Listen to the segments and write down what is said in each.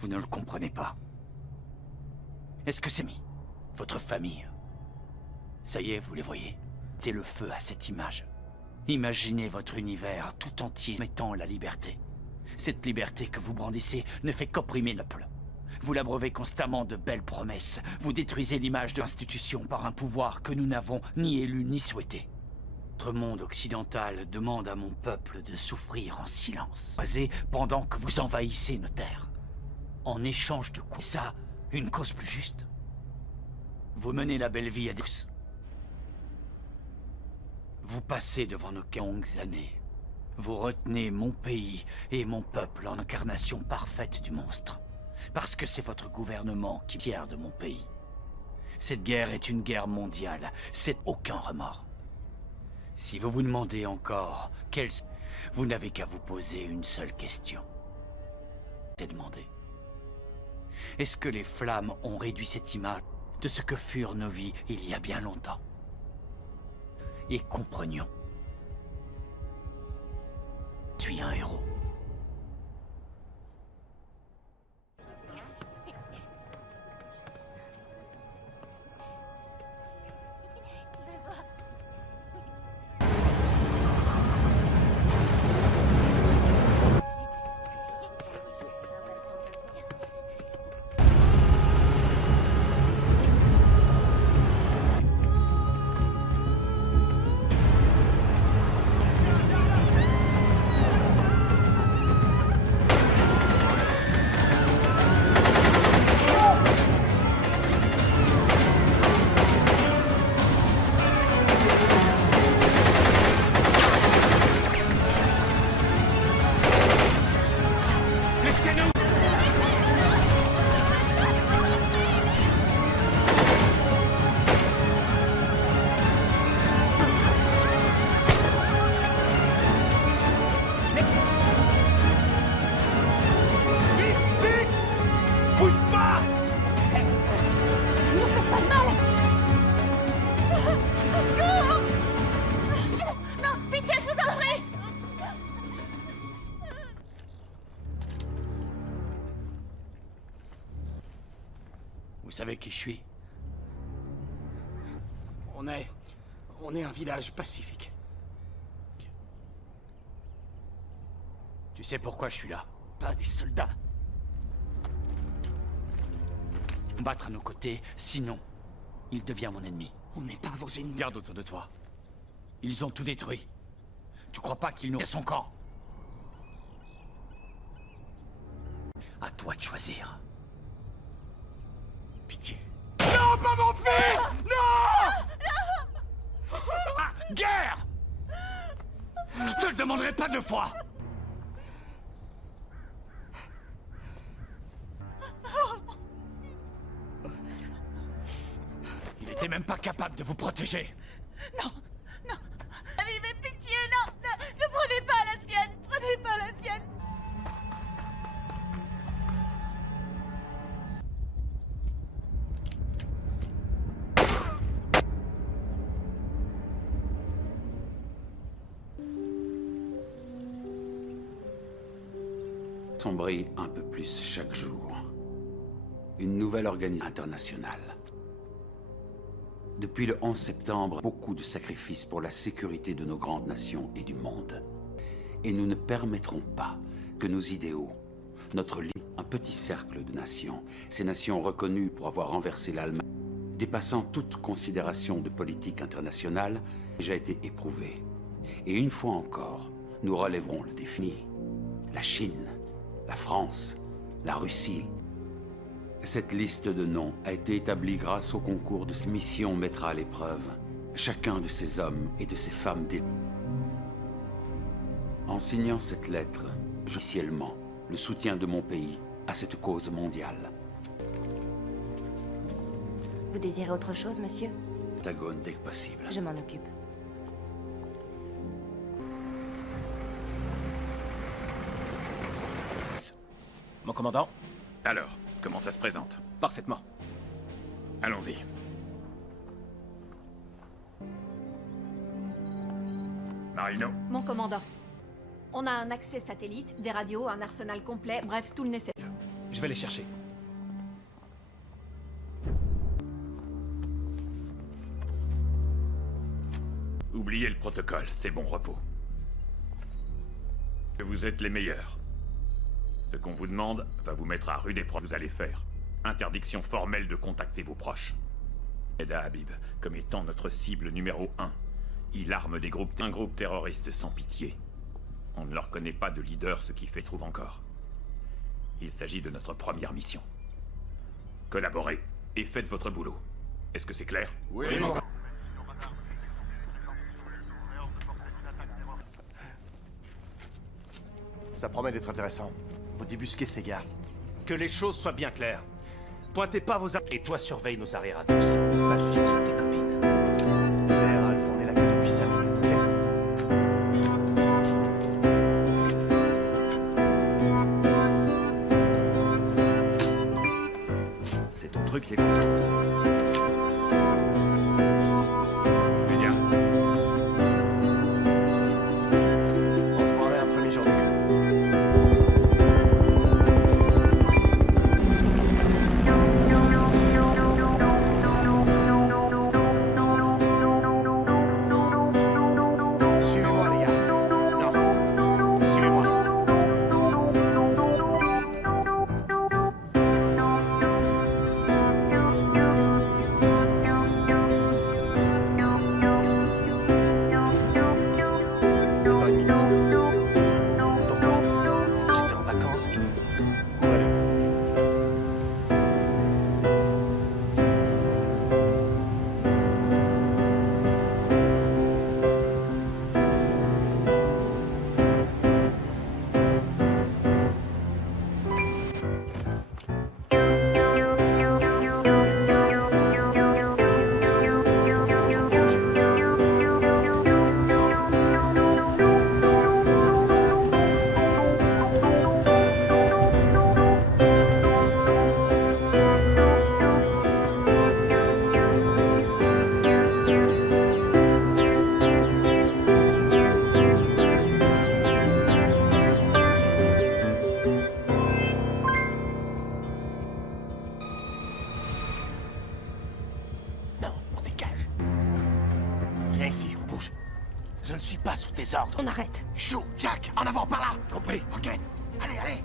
Vous ne le comprenez pas. Est-ce que c'est votre famille? Ça y est, vous les voyez. Mettez le feu à cette image. Imaginez votre univers tout entier mettant la liberté. Cette liberté que vous brandissez ne fait qu'opprimer le peuple. Vous l'abreuvez constamment de belles promesses. Vous détruisez l'image de l'institution par un pouvoir que nous n'avons ni élu ni souhaité. Notre monde occidental demande à mon peuple de souffrir en silence, pendant que vous envahissez nos terres. En échange de quoi? Ça, une cause plus juste. Vous menez la belle vie à tous. Vous passez devant nos longues années. Vous retenez mon pays et mon peuple en incarnation parfaite du monstre. Parce que c'est votre gouvernement qui est fier de mon pays. Cette guerre est une guerre mondiale. C'est aucun remords. Si vous vous demandez encore vous n'avez qu'à vous poser une seule question. C'est demander. Est-ce que les flammes ont réduit cette image de ce que furent nos vies il y a bien longtemps? Et comprenions. Je suis un héros. Vous savez qui je suis? On est un village pacifique. Tu sais pourquoi je suis là? Pas des soldats. Combattre à nos côtés, sinon, il devient mon ennemi. On n'est pas vos ennemis. Regarde autour de toi. Ils ont tout détruit. Tu crois pas qu'ils nous... son camp? À toi de choisir. Pitié. Non, pas mon fils! Non! Non! Ah, guerre! Je te le demanderai pas deux fois! Il était même pas capable de vous protéger. Non, non. Vivez, pitié, non, non, ne prenez pas la sienne, prenez pas la sienne. Sombrer un peu plus chaque jour. Une nouvelle organisation internationale. Depuis le 11 septembre, beaucoup de sacrifices pour la sécurité de nos grandes nations et du monde. Et nous ne permettrons pas que nos idéaux, notre un petit cercle de nations, ces nations reconnues pour avoir renversé l'Allemagne, dépassant toute considération de politique internationale, déjà été éprouvés. Et une fois encore, nous relèverons le défi. La Chine, la France, la Russie. Cette liste de noms a été établie grâce au concours de cette mission mettra à l'épreuve chacun de ces hommes et de ces femmes En signant cette lettre, officiellement le soutien de mon pays à cette cause mondiale. Vous désirez autre chose, monsieur? Pentagone dès que possible. Je m'en occupe. Mon commandant? Alors, comment ça se présente? Parfaitement. Allons-y. Marino, Mon commandant. On a un accès satellite, des radios, un arsenal complet, bref, tout le nécessaire. Je vais les chercher. Oubliez le protocole, c'est bon repos. Vous êtes les meilleurs. Ce qu'on vous demande va vous mettre à rude épreuve. Vous allez faire. Interdiction formelle de contacter vos proches. Eda Habib, comme étant notre cible numéro 1. Il arme des groupes, un groupe terroriste sans pitié. On ne leur connaît pas de leader, ce qui fait trouve encore. Il s'agit de notre première mission. Collaborez et faites votre boulot. Est-ce que c'est clair? Oui, Ça promet d'être intéressant. Faut débusquer ces gars. Que les choses soient bien claires. Pointez pas vos armes. Et toi, surveille nos arrières à tous. Pas juste sur tes copines. Terre, Alpha, on est là que depuis 5 minutes, ok? c'est ton truc, les couteaux. Média. On se croirait entre mi-journée. Suivez-moi, les gars. Non. Suivez-moi. Attends une minute. Pourquoi? J'étais en vacances. Ouvrez-le. Non, on dégage. Viens ici, on bouge. Je ne suis pas sous tes ordres. On arrête. Chou, Jack, en avant, par là. Compris. Ok. Allez, allez.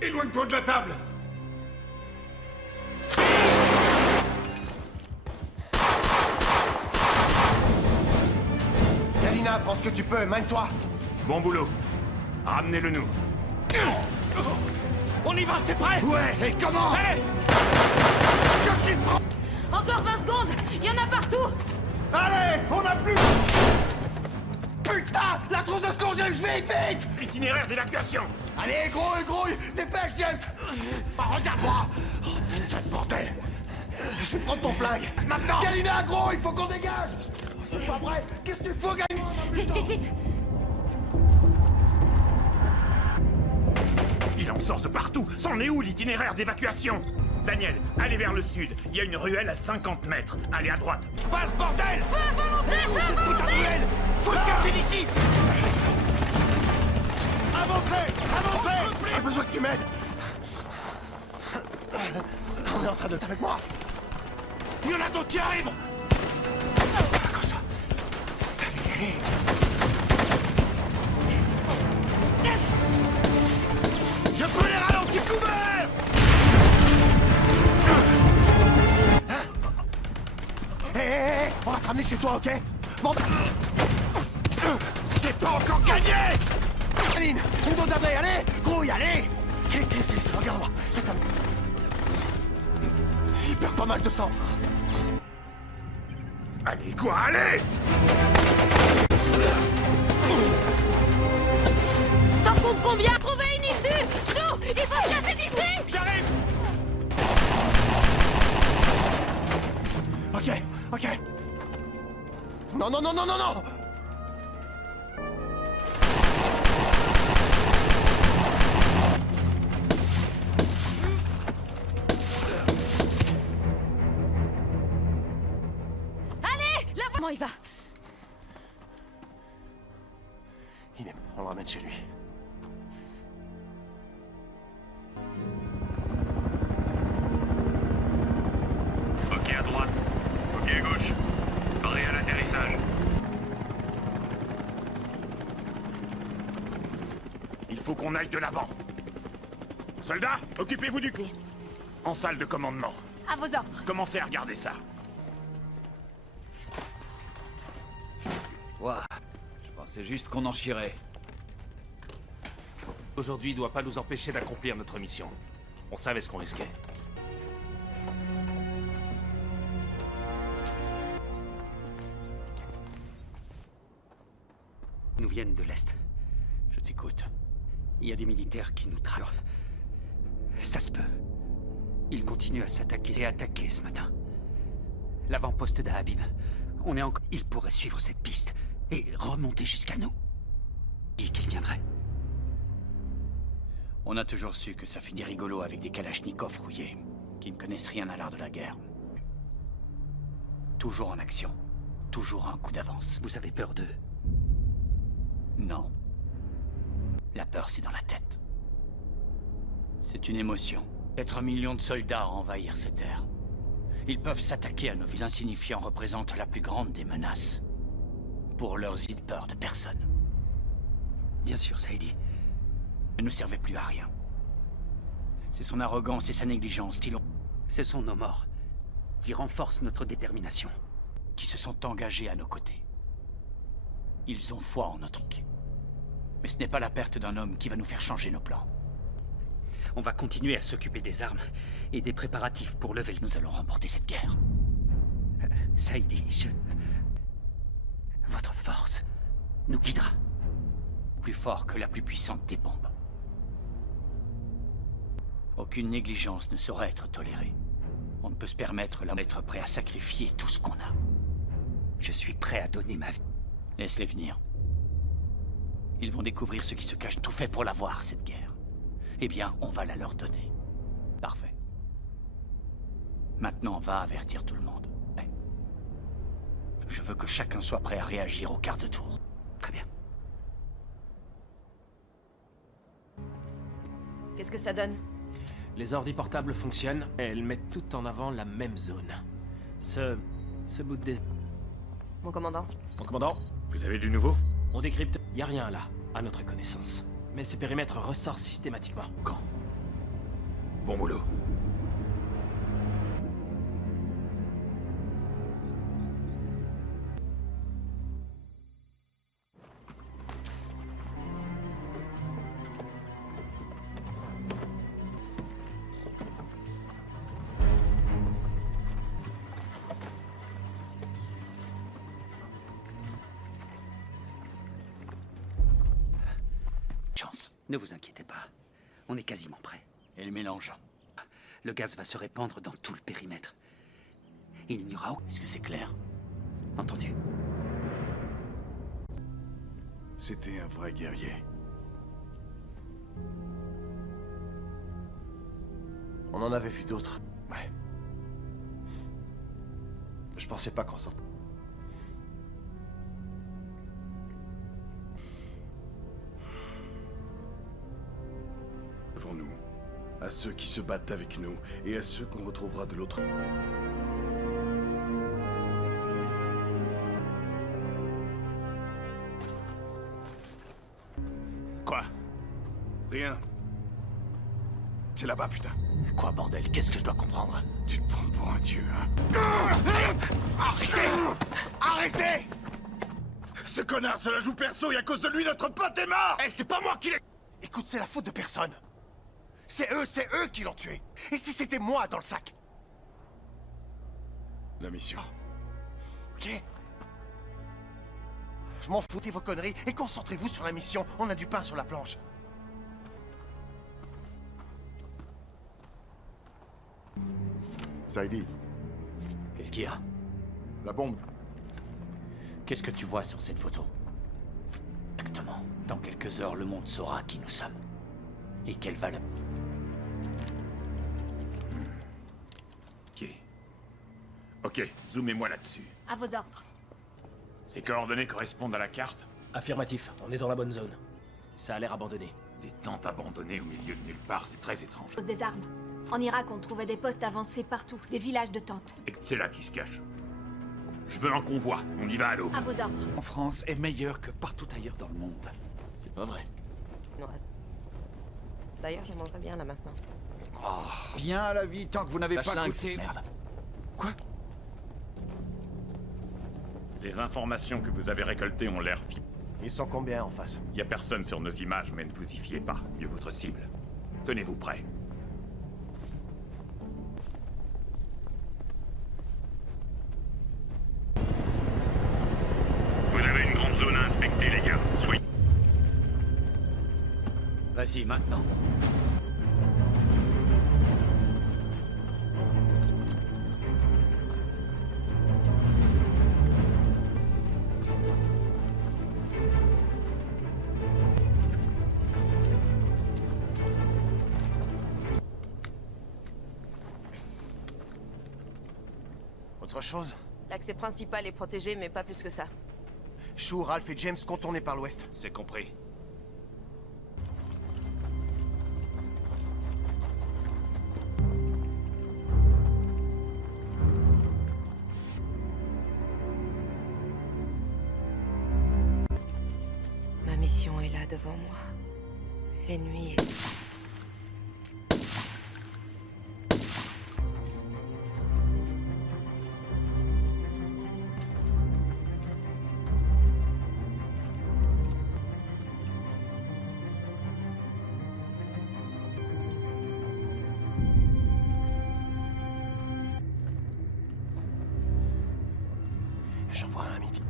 Éloigne-toi de la table. Galina, prends ce que tu peux, mène-toi. Bon boulot. Ramenez-le nous. On y va, t'es prêt? Ouais, et comment? Allez. Je suis franc. Encore 20 secondes. Il y en a partout. Allez, on a plus. Putain, la trousse de secours, James, vite, vite. Itinéraire d'évacuation. Allez, grouille, dépêche, James. Ah, regarde-moi. Oh, putain de bordel. Je vais prendre ton flingue. Maintenant. Galina, gros, il faut qu'on dégage. Je suis pas prêt. Qu'est-ce qu'il faut, Galina? Vite, vite, vite. Il en sort de partout. C'en est où l'itinéraire d'évacuation? Daniel, allez vers le sud. Il y a une ruelle à 50 mètres. Allez à droite. Passe, bordel. Feu à volonté, feu à Cette putain de volonté. ruelle. Faut le casser d'ici. Avancez. J'ai besoin que tu m'aides. On est en train de... T'es avec moi? Il y en a d'autres qui arrivent. Comme ça. Allez. Je peux les ralentir couverts. Hé, on va te ramener chez toi, ok? Bon, C'est pas encore gagné. Aline, une dose d'adré, allez! Grouille, allez! Qu'est-ce que c'est? Regarde-moi. Reste avec... Il perd pas mal de sang. Allez, quoi, allez! T'en comptes combien? Trouver une issue! Chou! Il faut se casser d'ici! J'arrive! Ok, ok. Non, non, non, non, non, non! Comment il va? Il est... On le ramène chez lui. Ok à droite. Ok à gauche. Paré à l'atterrissage. Il faut qu'on aille de l'avant. Soldats, occupez-vous du... En salle de commandement. À vos ordres. Commencez à regarder ça. Ouah, je pensais juste qu'on en chierait. Aujourd'hui doit pas nous empêcher d'accomplir notre mission. On savait ce qu'on risquait. Ils nous viennent de l'Est. Je t'écoute. Il y a des militaires qui nous traquent. Ça se peut. Ils continuent à s'attaquer et attaquer ce matin. L'avant-poste d'Habib. On est encore... Ils pourraient suivre cette piste et remonter jusqu'à nous. Dit qu'ils viendraient. On a toujours su que ça finit rigolo avec des kalachnikovs rouillés, qui ne connaissent rien à l'art de la guerre. Toujours en action. Toujours un coup d'avance. Vous avez peur d'eux? Non. La peur, c'est dans la tête. C'est une émotion. Être 1 million de soldats à envahir cette terre. Ils peuvent s'attaquer à nos vies. Insignifiants représentent la plus grande des menaces. Pour leurs idées, peur de personne. Bien sûr, Saïdi. Ne nous servait plus à rien. C'est son arrogance et sa négligence qui l'ont... Ce sont nos morts qui renforcent notre détermination. Qui se sont engagés à nos côtés. Ils ont foi en notre truc. Mais ce n'est pas la perte d'un homme qui va nous faire changer nos plans. On va continuer à s'occuper des armes et des préparatifs pour lever le... Nous allons remporter cette guerre. Saïdi, votre force nous guidera. Plus fort que la plus puissante des bombes. Aucune négligence ne saurait être tolérée. On ne peut se permettre d'être prêt à sacrifier tout ce qu'on a. Je suis prêt à donner ma vie. Laisse-les venir. Ils vont découvrir ce qui se cache. Tout fait pour l'avoir, cette guerre. Eh bien, on va la leur donner. Parfait. Maintenant, va avertir tout le monde. Ouais. Je veux que chacun soit prêt à réagir au quart de tour. Très bien. Qu'est-ce que ça donne? Les ordi portables fonctionnent et elles mettent tout en avant la même zone. Ce bout de des... Mon commandant? Mon commandant, Vous avez du nouveau? on décrypte. Y a rien là, à notre connaissance. Mais ce périmètre ressort systématiquement. Quand? Bon boulot. Chance. Ne vous inquiétez pas. On est quasiment prêt. Et le mélange. Le gaz va se répandre dans tout le périmètre. Il n'y aura aucun... Est-ce que c'est clair? Entendu. C'était un vrai guerrier. On en avait vu d'autres. Ouais. Je pensais pas qu'on sortait. Devant nous, à ceux qui se battent avec nous et à ceux qu'on retrouvera de l'autre. Quoi? Rien. C'est là-bas, putain. Quoi, bordel? Qu'est-ce que je dois comprendre? Tu te prends pour un dieu, hein? Arrêtez! Arrêtez! Ce connard se la joue perso et à cause de lui, notre pote est mort! Eh, c'est pas moi qui l'ai... Écoute, c'est la faute de personne. C'est eux qui l'ont tué. Et si c'était moi dans le sac? La mission. ok? Je m'en fous de vos conneries et concentrez-vous sur la mission. On a du pain sur la planche. Saïdi, Qu'est-ce qu'il y a? la bombe. Qu'est-ce que tu vois sur cette photo? Exactement. Dans quelques heures, le monde saura qui nous sommes. Et quelle valeur. Ok. Ok, zoomez-moi là-dessus. À vos ordres. Ces coordonnées correspondent à la carte? Affirmatif, on est dans la bonne zone. Ça a l'air abandonné. Des tentes abandonnées au milieu de nulle part, c'est très étrange. Pose des armes. En Irak, on trouvait des postes avancés partout, des villages de tentes. Et c'est là qui se cache. Je veux un convoi, on y va à l'eau. À vos ordres. En France est meilleur que partout ailleurs dans le monde. C'est pas vrai. Noise. D'ailleurs, je mangerais bien là maintenant. Bien à la vie tant que vous n'avez Ça pas schlingue, goûté. merde. Quoi? Les informations que vous avez récoltées ont l'air Ils sont combien en face? Y a personne sur nos images, mais ne vous y fiez pas. Mieux votre cible. Tenez-vous prêts. Vous avez une grande zone à inspecter, les gars. Soyez... Vas-y, maintenant. Autre chose? L'accès principal est protégé, mais pas plus que ça. Chou, Ralph et James contournés par l'ouest. C'est compris. Ma mission est là devant moi. L'ennemi est... J'envoie un à midi.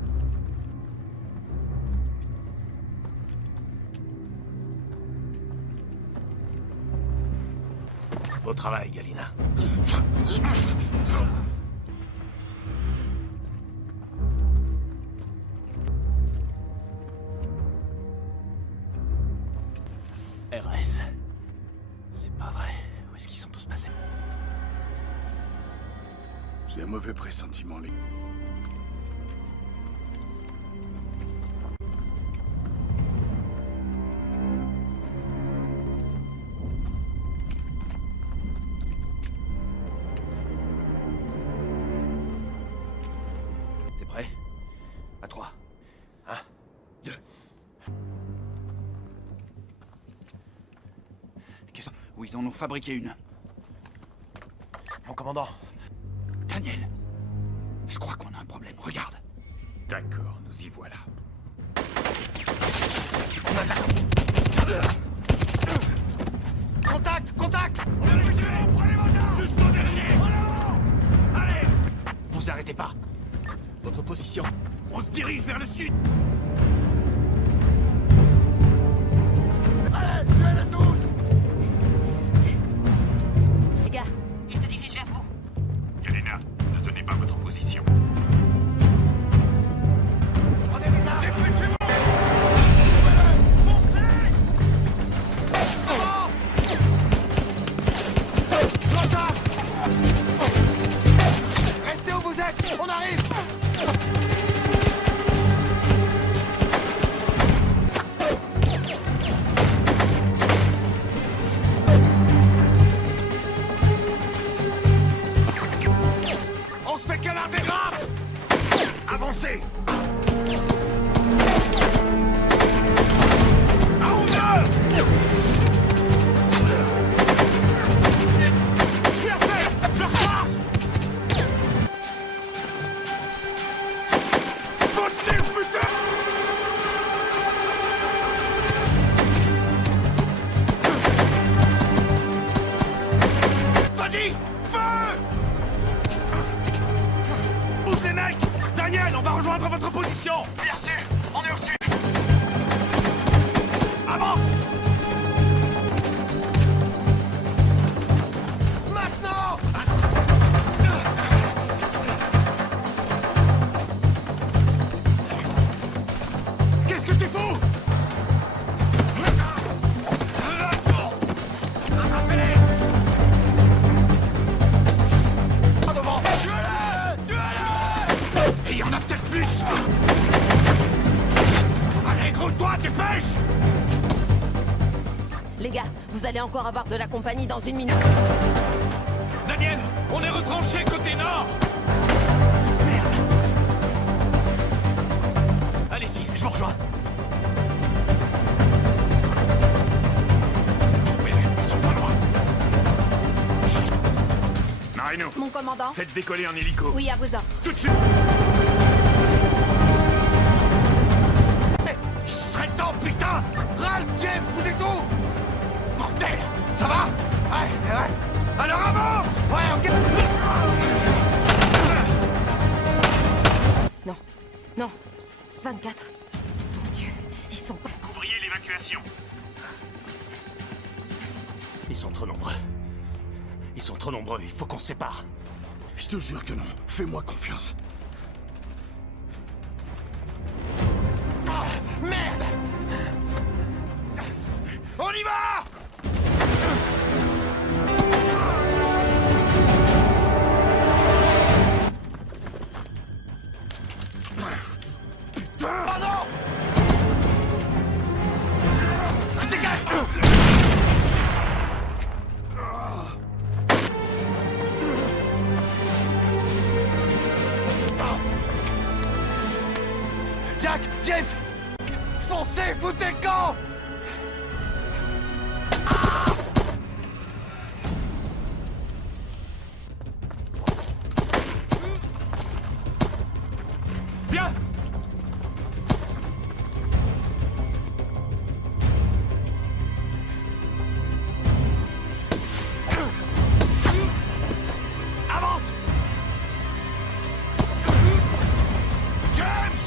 Beau travail, Galina. RS. C'est pas vrai. Où est-ce qu'ils sont tous passés? J'ai un mauvais pressentiment, les... T'es prêt? À 3. 1, 2. Qu'est-ce... Où ils en ont fabriqué une. Mon commandant. Daniel, je crois qu'on a un problème. Regarde. D'accord, nous y voilà. Contact! Contact! Jusqu'au dernier! Allez! Vous arrêtez pas. Votre position. On se dirige vers le sud. Allez, tuez-les tous! Les gars, il se dirige vers vous. Galina, ne donnez pas votre position. Prenez les armes! Dépêchez-vous! J'entends! Restez où vous êtes! On arrive! Les gars, vous allez encore avoir de la compagnie dans 1 minute. Daniel, on est retranché côté nord. Merde. Allez-y, je vous rejoins. Mais ils sont pas loin. Marino, Mon commandant. faites décoller un hélico. Oui, à vos ordres. Tout de suite. Il serait temps, putain! Ralph, James, vous êtes où? Bordel! Ça va? Ouais. Alors avance! Ouais, ok! Non. Non. 24. Mon Dieu, ils sont pas... Couvriez l'évacuation. Ils sont trop nombreux. Ils sont trop nombreux, il faut qu'on se sépare. Je te jure que non. Fais-moi confiance. Ah, merde! On y va! Putain! Oh non! Dégage! Putain! Jack! James! Foncez! Foutez le camp! Viens. Avance! James!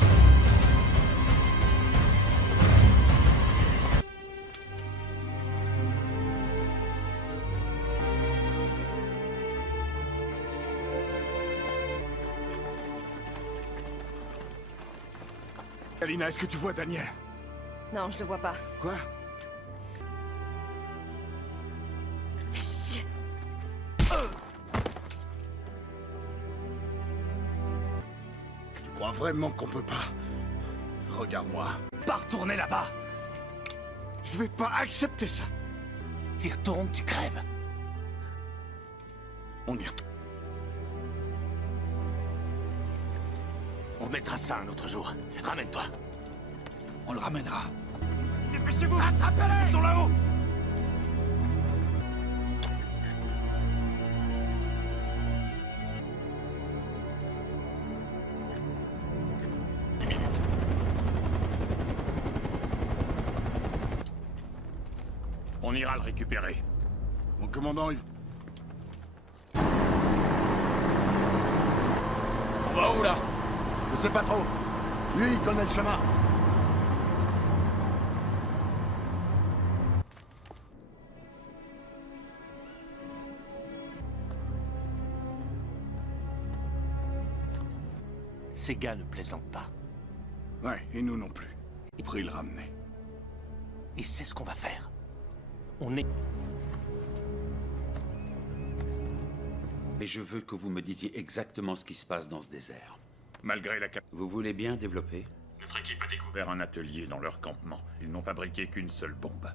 Alina, est-ce que tu vois Daniel? Non, je le vois pas. Quoi? Fais chier. Tu crois vraiment qu'on peut pas? Regarde-moi. Pas retourner là-bas. Je vais pas accepter ça. T'y retournes, tu crèves. On y retourne. On remettra ça un autre jour. Ramène-toi. On le ramènera. Dépêchez-vous. Attrapez-les. Ils sont là-haut. On ira le récupérer. Mon commandant, il... On va où là? Je sais pas trop. Lui, il connaît le chemin. Ces gars ne plaisantent pas. Ouais, et nous non plus. Pris le ramener. Et c'est ce qu'on va faire. On est... Et je veux que vous me disiez exactement ce qui se passe dans ce désert. Malgré la Vous voulez bien développer? Notre équipe a découvert un atelier dans leur campement. Ils n'ont fabriqué qu'une seule bombe.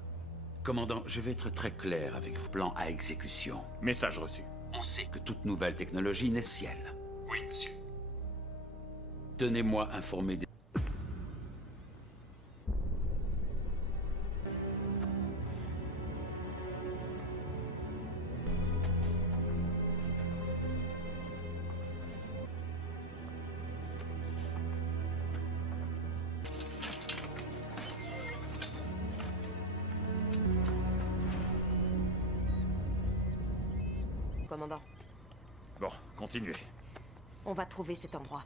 Commandant, je vais être très clair avec vous. Plan à exécution. Message reçu. On sait que toute nouvelle technologie n'est ciel. Oui, monsieur. Tenez-moi informé des... Commandant, Bon, continuez. on va trouver cet endroit.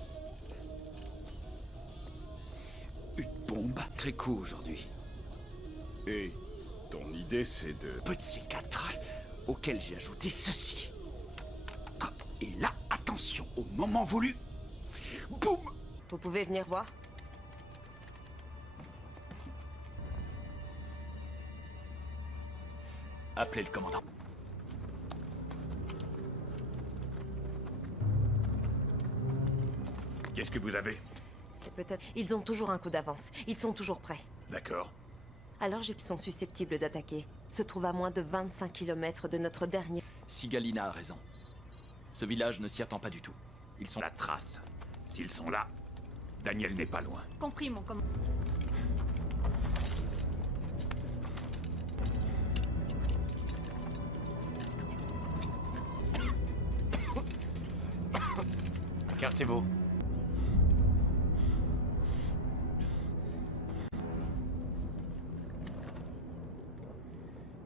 Une bombe. Très court aujourd'hui. Et ton idée, c'est de... Peu de C4, auquel j'ai ajouté ceci. Et là, attention, au moment voulu, boum! Vous pouvez venir voir? Appelez le commandant. Qu'est-ce que vous avez? C'est peut-être... Ils ont toujours un coup d'avance. Ils sont toujours prêts. D'accord. Alors, ils sont susceptibles d'attaquer. se trouve à moins de 25 km de notre dernier... Si Galina a raison. Ce village ne s'y attend pas du tout. Ils sont... La trace. S'ils sont là, Daniel n'est pas loin. Compris, mon commandant. Écartez-vous.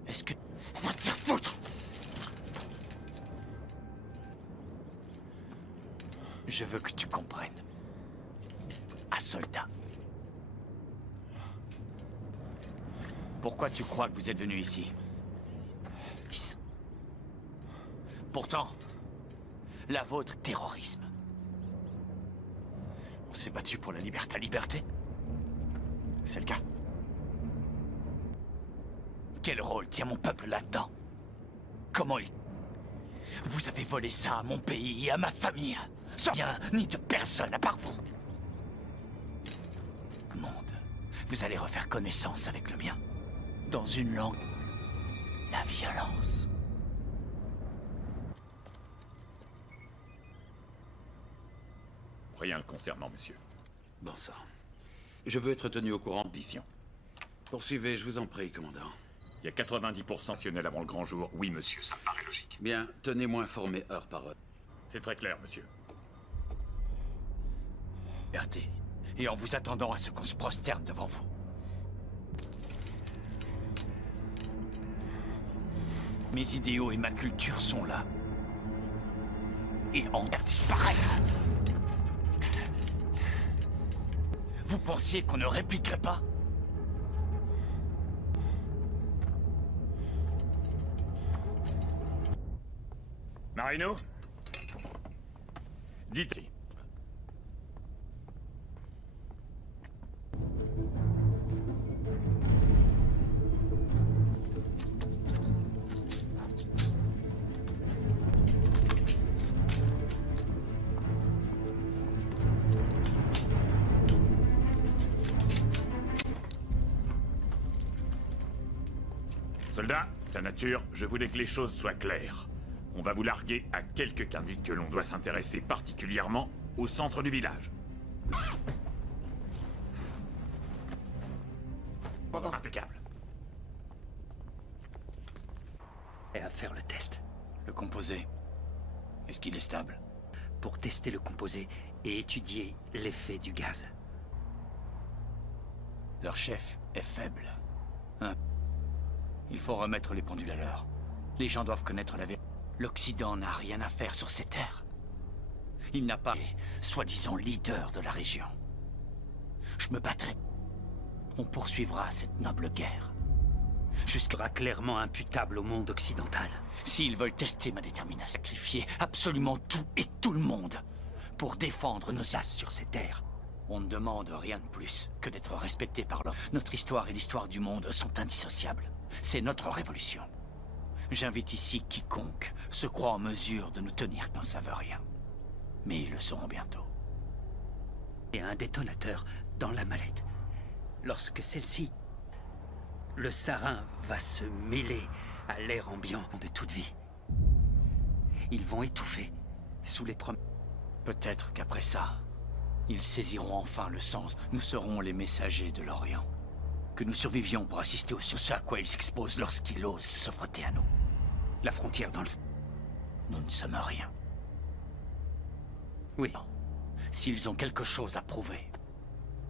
Est-ce que... Va te faire foutre! Je veux que tu comprennes. Un soldat. Pourquoi tu crois que vous êtes venu ici? Pourtant, la vôtre, terrorisme. On s'est battu pour la liberté. Liberté? C'est le cas. Quel rôle tient mon peuple là-dedans? Comment il... Vous avez volé ça à mon pays et à ma famille, sans rien ni de personne à part vous. Monde, vous allez refaire connaissance avec le mien. Dans une langue... La violence. Rien le concernant, monsieur. Bon sang. Je veux être tenu au courant d'ici. Poursuivez, je vous en prie, commandant. Il y a 90% national avant le grand jour. Oui, monsieur, ça me paraît logique. Bien, tenez-moi informé heure par heure. C'est très clair, monsieur. RT. Et en vous attendant à ce qu'on se prosterne devant vous. Mes idéaux et ma culture sont là. Et en disparaître. Vous pensiez qu'on ne répliquerait pas? Marino? Dites. Soldat, ta nature, je voulais que les choses soient claires. On va vous larguer à quelques qu'indique que l'on doit s'intéresser particulièrement au centre du village. Impeccable. Et à faire le test. Le composé, est-ce qu'il est stable? Pour tester le composé et étudier l'effet du gaz. Leur chef est faible. Hein? Il faut remettre les pendules à l'heure. Les gens doivent connaître la vérité. L'Occident n'a rien à faire sur ces terres. Il n'a pas été soi-disant leader de la région. Je me battrai. On poursuivra cette noble guerre. Jusqu'à clairement imputable au monde occidental. S'ils veulent tester ma détermination, sacrifier absolument tout et tout le monde pour défendre nos as sur ces terres. On ne demande rien de plus que d'être respecté par l'homme. Notre histoire et l'histoire du monde sont indissociables. C'est notre révolution. J'invite ici quiconque se croit en mesure de nous tenir n'en savent rien. Mais ils le sauront bientôt. Et un détonateur dans la mallette. Lorsque celle-ci... Le sarin va se mêler à l'air ambiant de toute vie. Ils vont étouffer sous les promesses. Peut-être qu'après ça, ils saisiront enfin le sens. Nous serons les messagers de l'Orient. Que nous survivions pour assister sur ce à quoi ils s'exposent lorsqu'ils osent se frotter à nous. La frontière dans le... Nous ne sommes rien. Oui. S'ils ont quelque chose à prouver,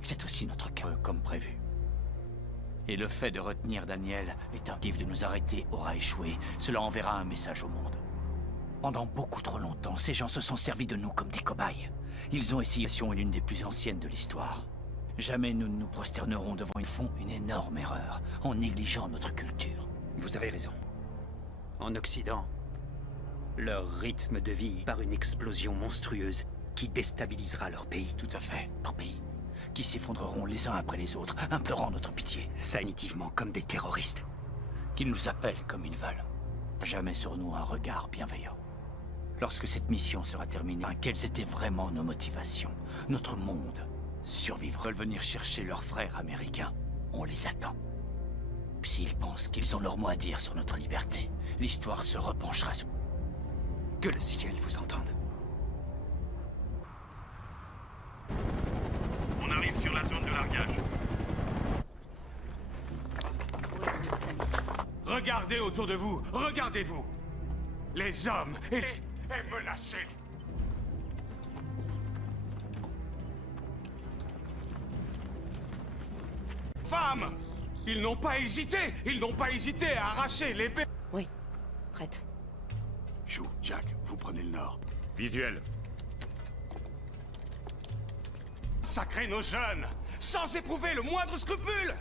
c'est aussi notre cas, comme prévu. Et le fait de retenir Daniel est un kiff de nous arrêter aura échoué. Cela enverra un message au monde. Pendant beaucoup trop longtemps, ces gens se sont servis de nous comme des cobayes. Ils ont essayé l'une des plus anciennes de l'histoire. Jamais nous ne nous prosternerons devant ils font une énorme erreur en négligeant notre culture. Vous avez raison. En Occident, leur rythme de vie par une explosion monstrueuse qui déstabilisera leur pays. Tout à fait, leur pays. Qui s'effondreront les uns après les autres, implorant notre pitié. Sanitivement comme des terroristes. Qu'ils nous appellent comme ils veulent. Jamais sur nous un regard bienveillant. Lorsque cette mission sera terminée, quelles étaient vraiment nos motivations? Notre monde survivra. Ils veulent venir chercher leurs frères américains. On les attend. s'ils pensent qu'ils ont leur mot à dire sur notre liberté, l'histoire se repenchera sur... Que le ciel vous entende. On arrive sur la zone de largage. Regardez autour de vous, regardez-vous. Les hommes est menacé. Femmes, ils n'ont pas hésité à arracher l'épée. Oui, prête. Chou, Jack, vous prenez le nord. Visuel. Sacrer nos jeunes, sans éprouver le moindre scrupule.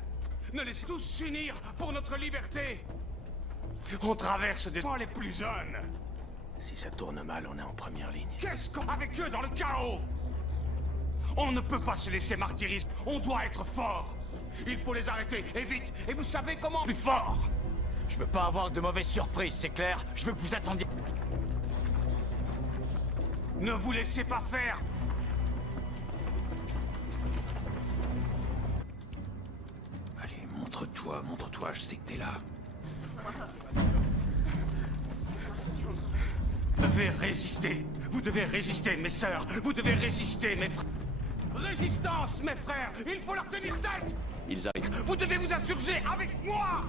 Ne laissez tous s'unir pour notre liberté. On traverse des temps les plus jeunes. Si ça tourne mal, on est en première ligne. Qu'est-ce qu'on... Avec eux dans le chaos. On ne peut pas se laisser martyriser. On doit être fort. Il faut les arrêter, et vite. Et vous savez comment? Plus fort. Je veux pas avoir de mauvaises surprises, c'est clair? Je veux que vous attendiez... Ne vous laissez pas faire. Allez, montre-toi, je sais que t'es là. Vous devez résister, mes sœurs. Vous devez résister, mes frères. Résistance, mes frères. Il faut leur tenir tête. Ils arrivent. Vous devez vous insurger avec moi.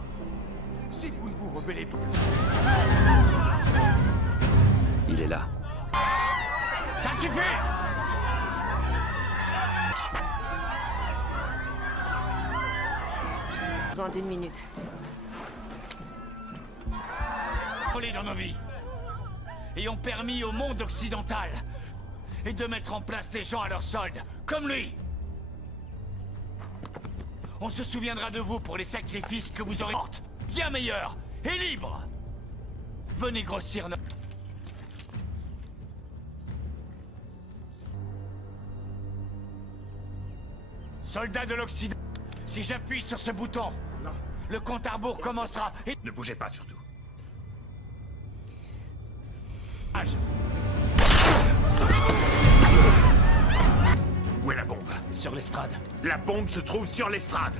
Si vous ne vous rebellez pas... Il est là. Ça suffit. Besoin d'une minute. Dans nos vies et ont permis au monde occidental et de mettre en place des gens à leur solde, comme lui. On se souviendra de vous pour les sacrifices que vous aurez portés, bien meilleurs et libres. Venez grossir nos... Soldats de l'Occident, si j'appuie sur ce bouton, le compte à rebours commencera et... Ne bougez pas surtout. Où est la bombe? Sur l'estrade. La bombe se trouve sur l'estrade.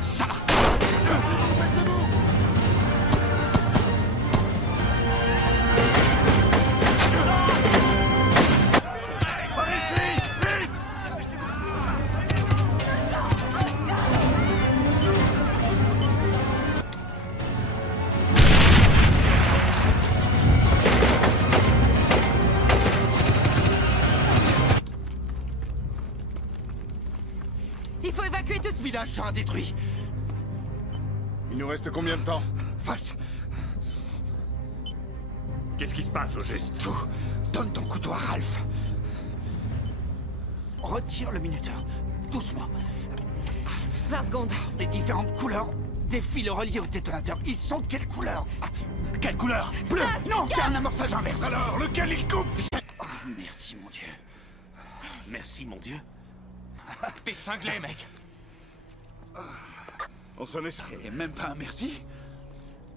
Ça va. Il faut évacuer tout de Le suite. village sera détruit. Il nous reste combien de temps? Face. Qu'est-ce qui se passe au juste? Tout. Donne ton couteau à Ralph. Retire le minuteur. Doucement. 20 secondes. Les différentes couleurs défient le relié au détonateur. Ils sont de quelle couleur? Quelle couleur? Bleu. Non, c'est un amorçage inverse. Alors, lequel il coupe? Oh, merci, mon Dieu. Merci, mon Dieu. T'es cinglé, mec. On s'en est... Et même pas un merci?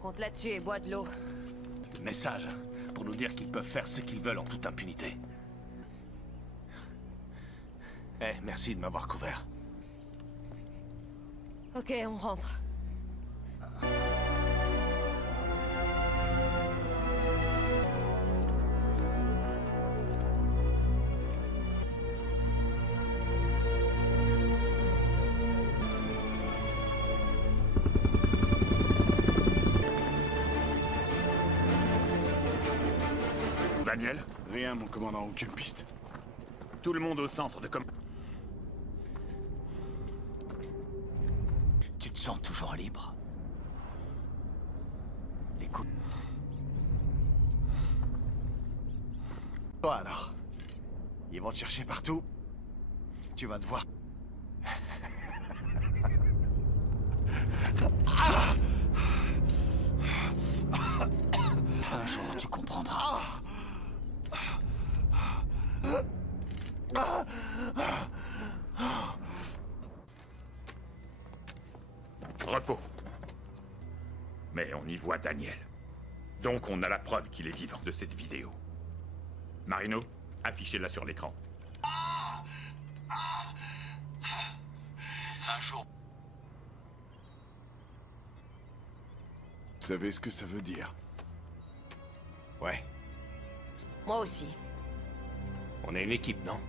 Compte là-dessus et bois de l'eau. Message pour nous dire qu'ils peuvent faire ce qu'ils veulent en toute impunité. Merci de m'avoir couvert. Ok, on rentre. Daniel? Rien, mon commandant, aucune piste. Tout le monde au centre de Tu te sens toujours libre? Écoute. Toi alors. Ils vont te chercher partout. Tu vas devoir... Un jour, tu comprendras. repos. Mais on y voit Daniel. Donc on a la preuve qu'il est vivant de cette vidéo. Marino, affichez-la sur l'écran. Un jour... Vous savez ce que ça veut dire? Ouais. Moi aussi. On est une équipe, non?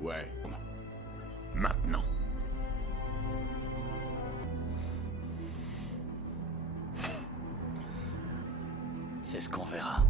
Ouais. Maintenant. C'est ce qu'on verra.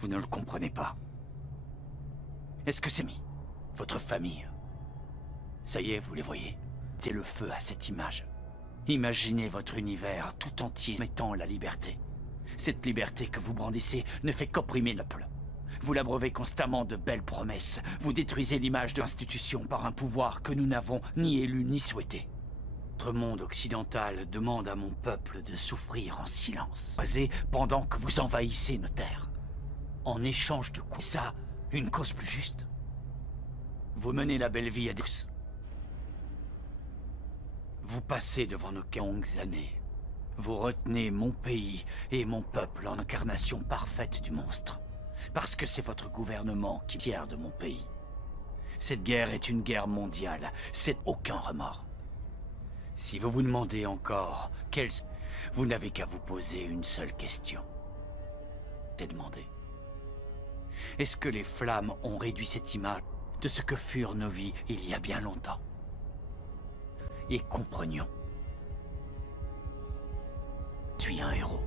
Vous ne le comprenez pas. Est-ce que c'est mis votre famille? Ça y est, vous les voyez. Mettez le feu à cette image. Imaginez votre univers tout entier mettant la liberté. Cette liberté que vous brandissez ne fait qu'opprimer le peuple. Vous l'abreuvez constamment de belles promesses. Vous détruisez l'image de l'institution par un pouvoir que nous n'avons ni élu ni souhaité. Notre monde occidental demande à mon peuple de souffrir en silence, pendant que vous envahissez nos terres. En échange de quoi? Ça, une cause plus juste. Vous menez la belle vie à tous. Vous passez devant nos longues années. Vous retenez mon pays et mon peuple en incarnation parfaite du monstre. Parce que c'est votre gouvernement qui est fier de mon pays. Cette guerre est une guerre mondiale. C'est aucun remords. Si vous vous demandez encore vous n'avez qu'à vous poser une seule question. C'est demander. Est-ce que les flammes ont réduit cette image de ce que furent nos vies il y a bien longtemps? Et comprenions. Je suis un héros.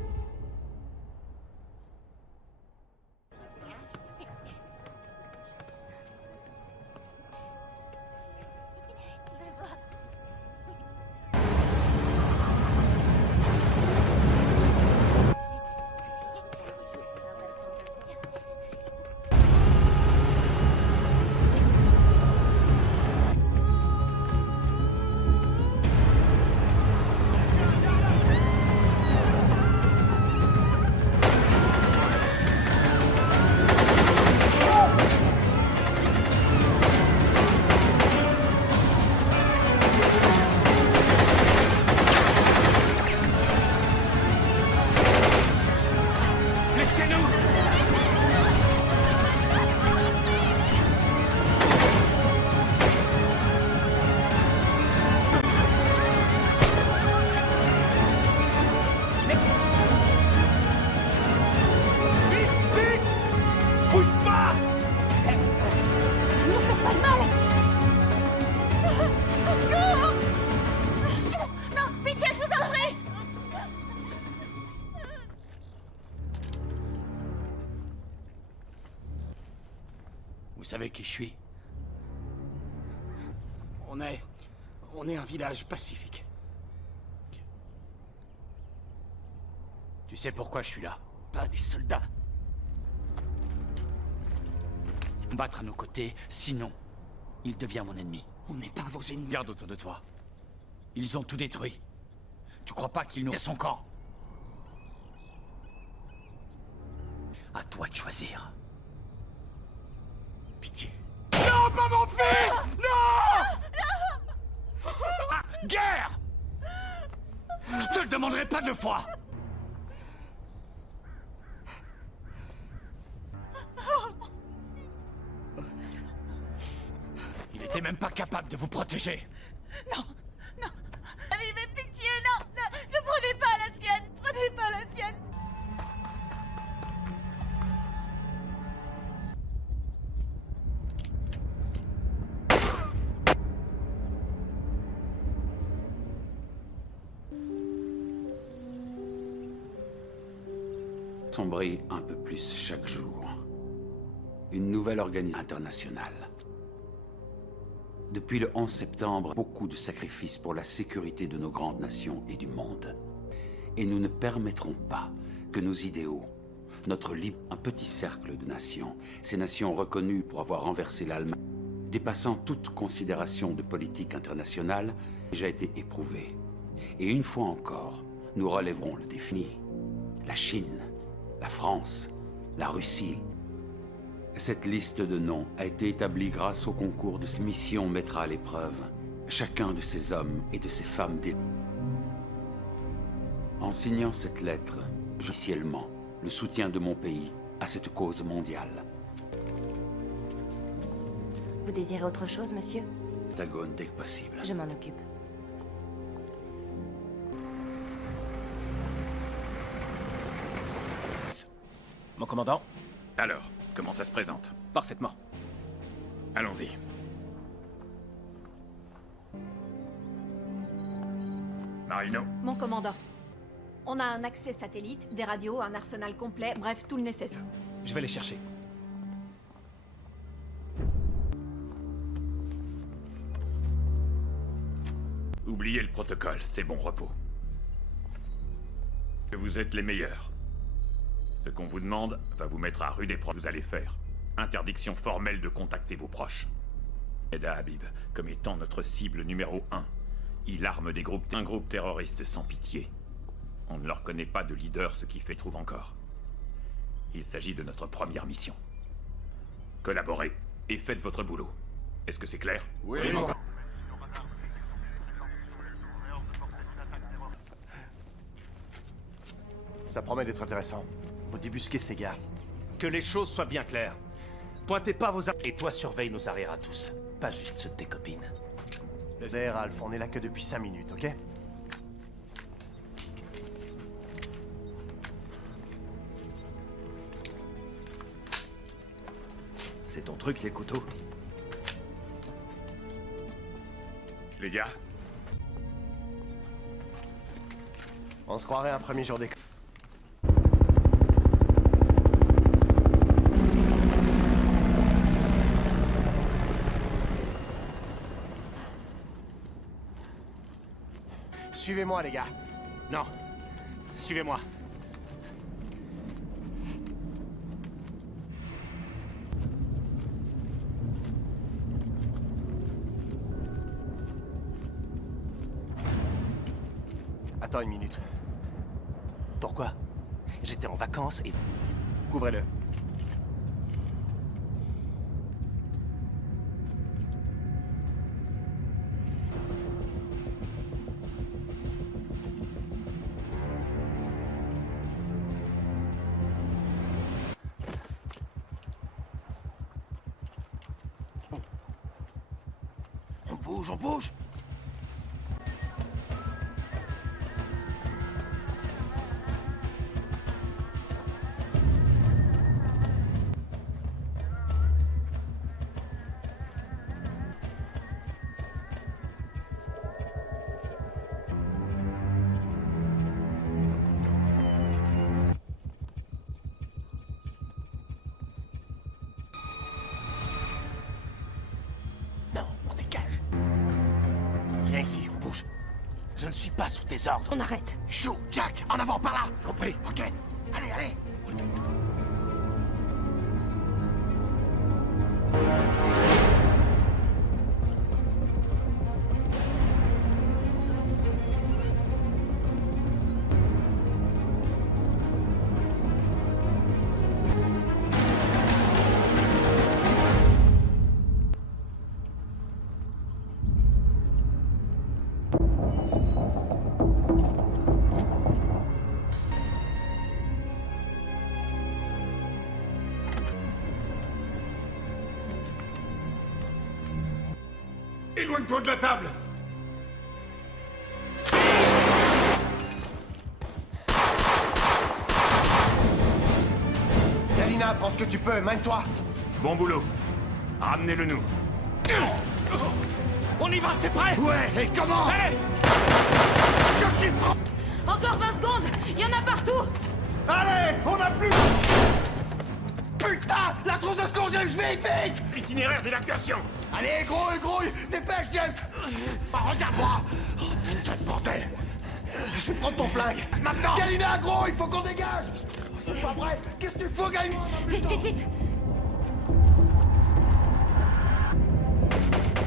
Vous savez qui je suis? On est un village pacifique. Tu sais pourquoi je suis là? Pas des soldats. Combattre à nos côtés, sinon, il devient mon ennemi. On n'est pas vos ennemis. Garde autour de toi. Ils ont tout détruit. Tu crois pas qu'ils nous... son camp? À toi de choisir. Pitié. Non, pas mon fils! Non! Ah, guerre! Je te le demanderai pas deux fois! Il était même pas capable de vous protéger. Non, non. Vivez, pitié, non, ne prenez pas la sienne, prenez pas la sienne. Sombrer un peu plus chaque jour. Une nouvelle organisation internationale. Depuis le 11 septembre, beaucoup de sacrifices pour la sécurité de nos grandes nations et du monde. Et nous ne permettrons pas que nos idéaux, notre libre, un petit cercle de nations, ces nations reconnues pour avoir renversé l'Allemagne, dépassant toute considération de politique internationale, déjà été éprouvés. Et une fois encore, nous relèverons le défi. La Chine, la France, la Russie. Cette liste de noms a été établie grâce au concours de cette mission mettra à l'épreuve chacun de ces hommes et de ces femmes En signant cette lettre, officiellement le soutien de mon pays à cette cause mondiale. Vous désirez autre chose, monsieur? Pentagone dès que possible. Je m'en occupe. Mon commandant? Alors, comment ça se présente? Parfaitement. Allons-y. Marino? Mon commandant. On a un accès satellite, des radios, un arsenal complet, bref, tout le nécessaire. Je vais les chercher. Oubliez le protocole, c'est bon repos. Vous êtes les meilleurs. Ce qu'on vous demande va vous mettre à rude épreuve. Vous allez faire. Interdiction formelle de contacter vos proches. Mehda Habib, comme étant notre cible numéro 1. Il arme des groupes, un groupe terroriste sans pitié. On ne leur connaît pas de leader, ce qui fait trouve encore. Il s'agit de notre première mission. Collaborez et faites votre boulot. Est-ce que c'est clair? Oui. Ça promet d'être intéressant. Faut débusquer ces gars. Que les choses soient bien claires. Pointez pas vos armes. Et toi, surveille nos arrières à tous. Pas juste ceux de tes copines. Ralph, on est là que depuis 5 minutes, ok? C'est ton truc, les couteaux? Les gars? On se croirait un premier jour d'école. Suivez-moi, les gars. Non. Suivez-moi. Attends une minute. Pourquoi? J'étais en vacances et... Couvrez-le. On bouge. Non, on dégage. Viens ici, on bouge. Je ne suis pas sous tes ordres. On arrête. Chou, Jack, en avant, par là. Compris. Ok. Allez, allez. Éloigne-toi de la table! Galina, prends ce que tu peux, mène-toi. Bon boulot. Ramenez-le nous. On y va, t'es prêt? Ouais, et comment? Allez! Je suis prêt. Encore 20 secondes! Il y en a partout! Allez, on a plus... Putain, la trousse de secours, James, vite! Itinéraire d'évacuation. Allez, grouille, dépêche, James. Ah, regarde-moi. Oh, putain de bordel. Je vais prendre ton flingue. Maintenant. Galina, gros, il faut qu'on dégage. Je suis pas prêt. Qu'est-ce que tu fous, Galina? Vite!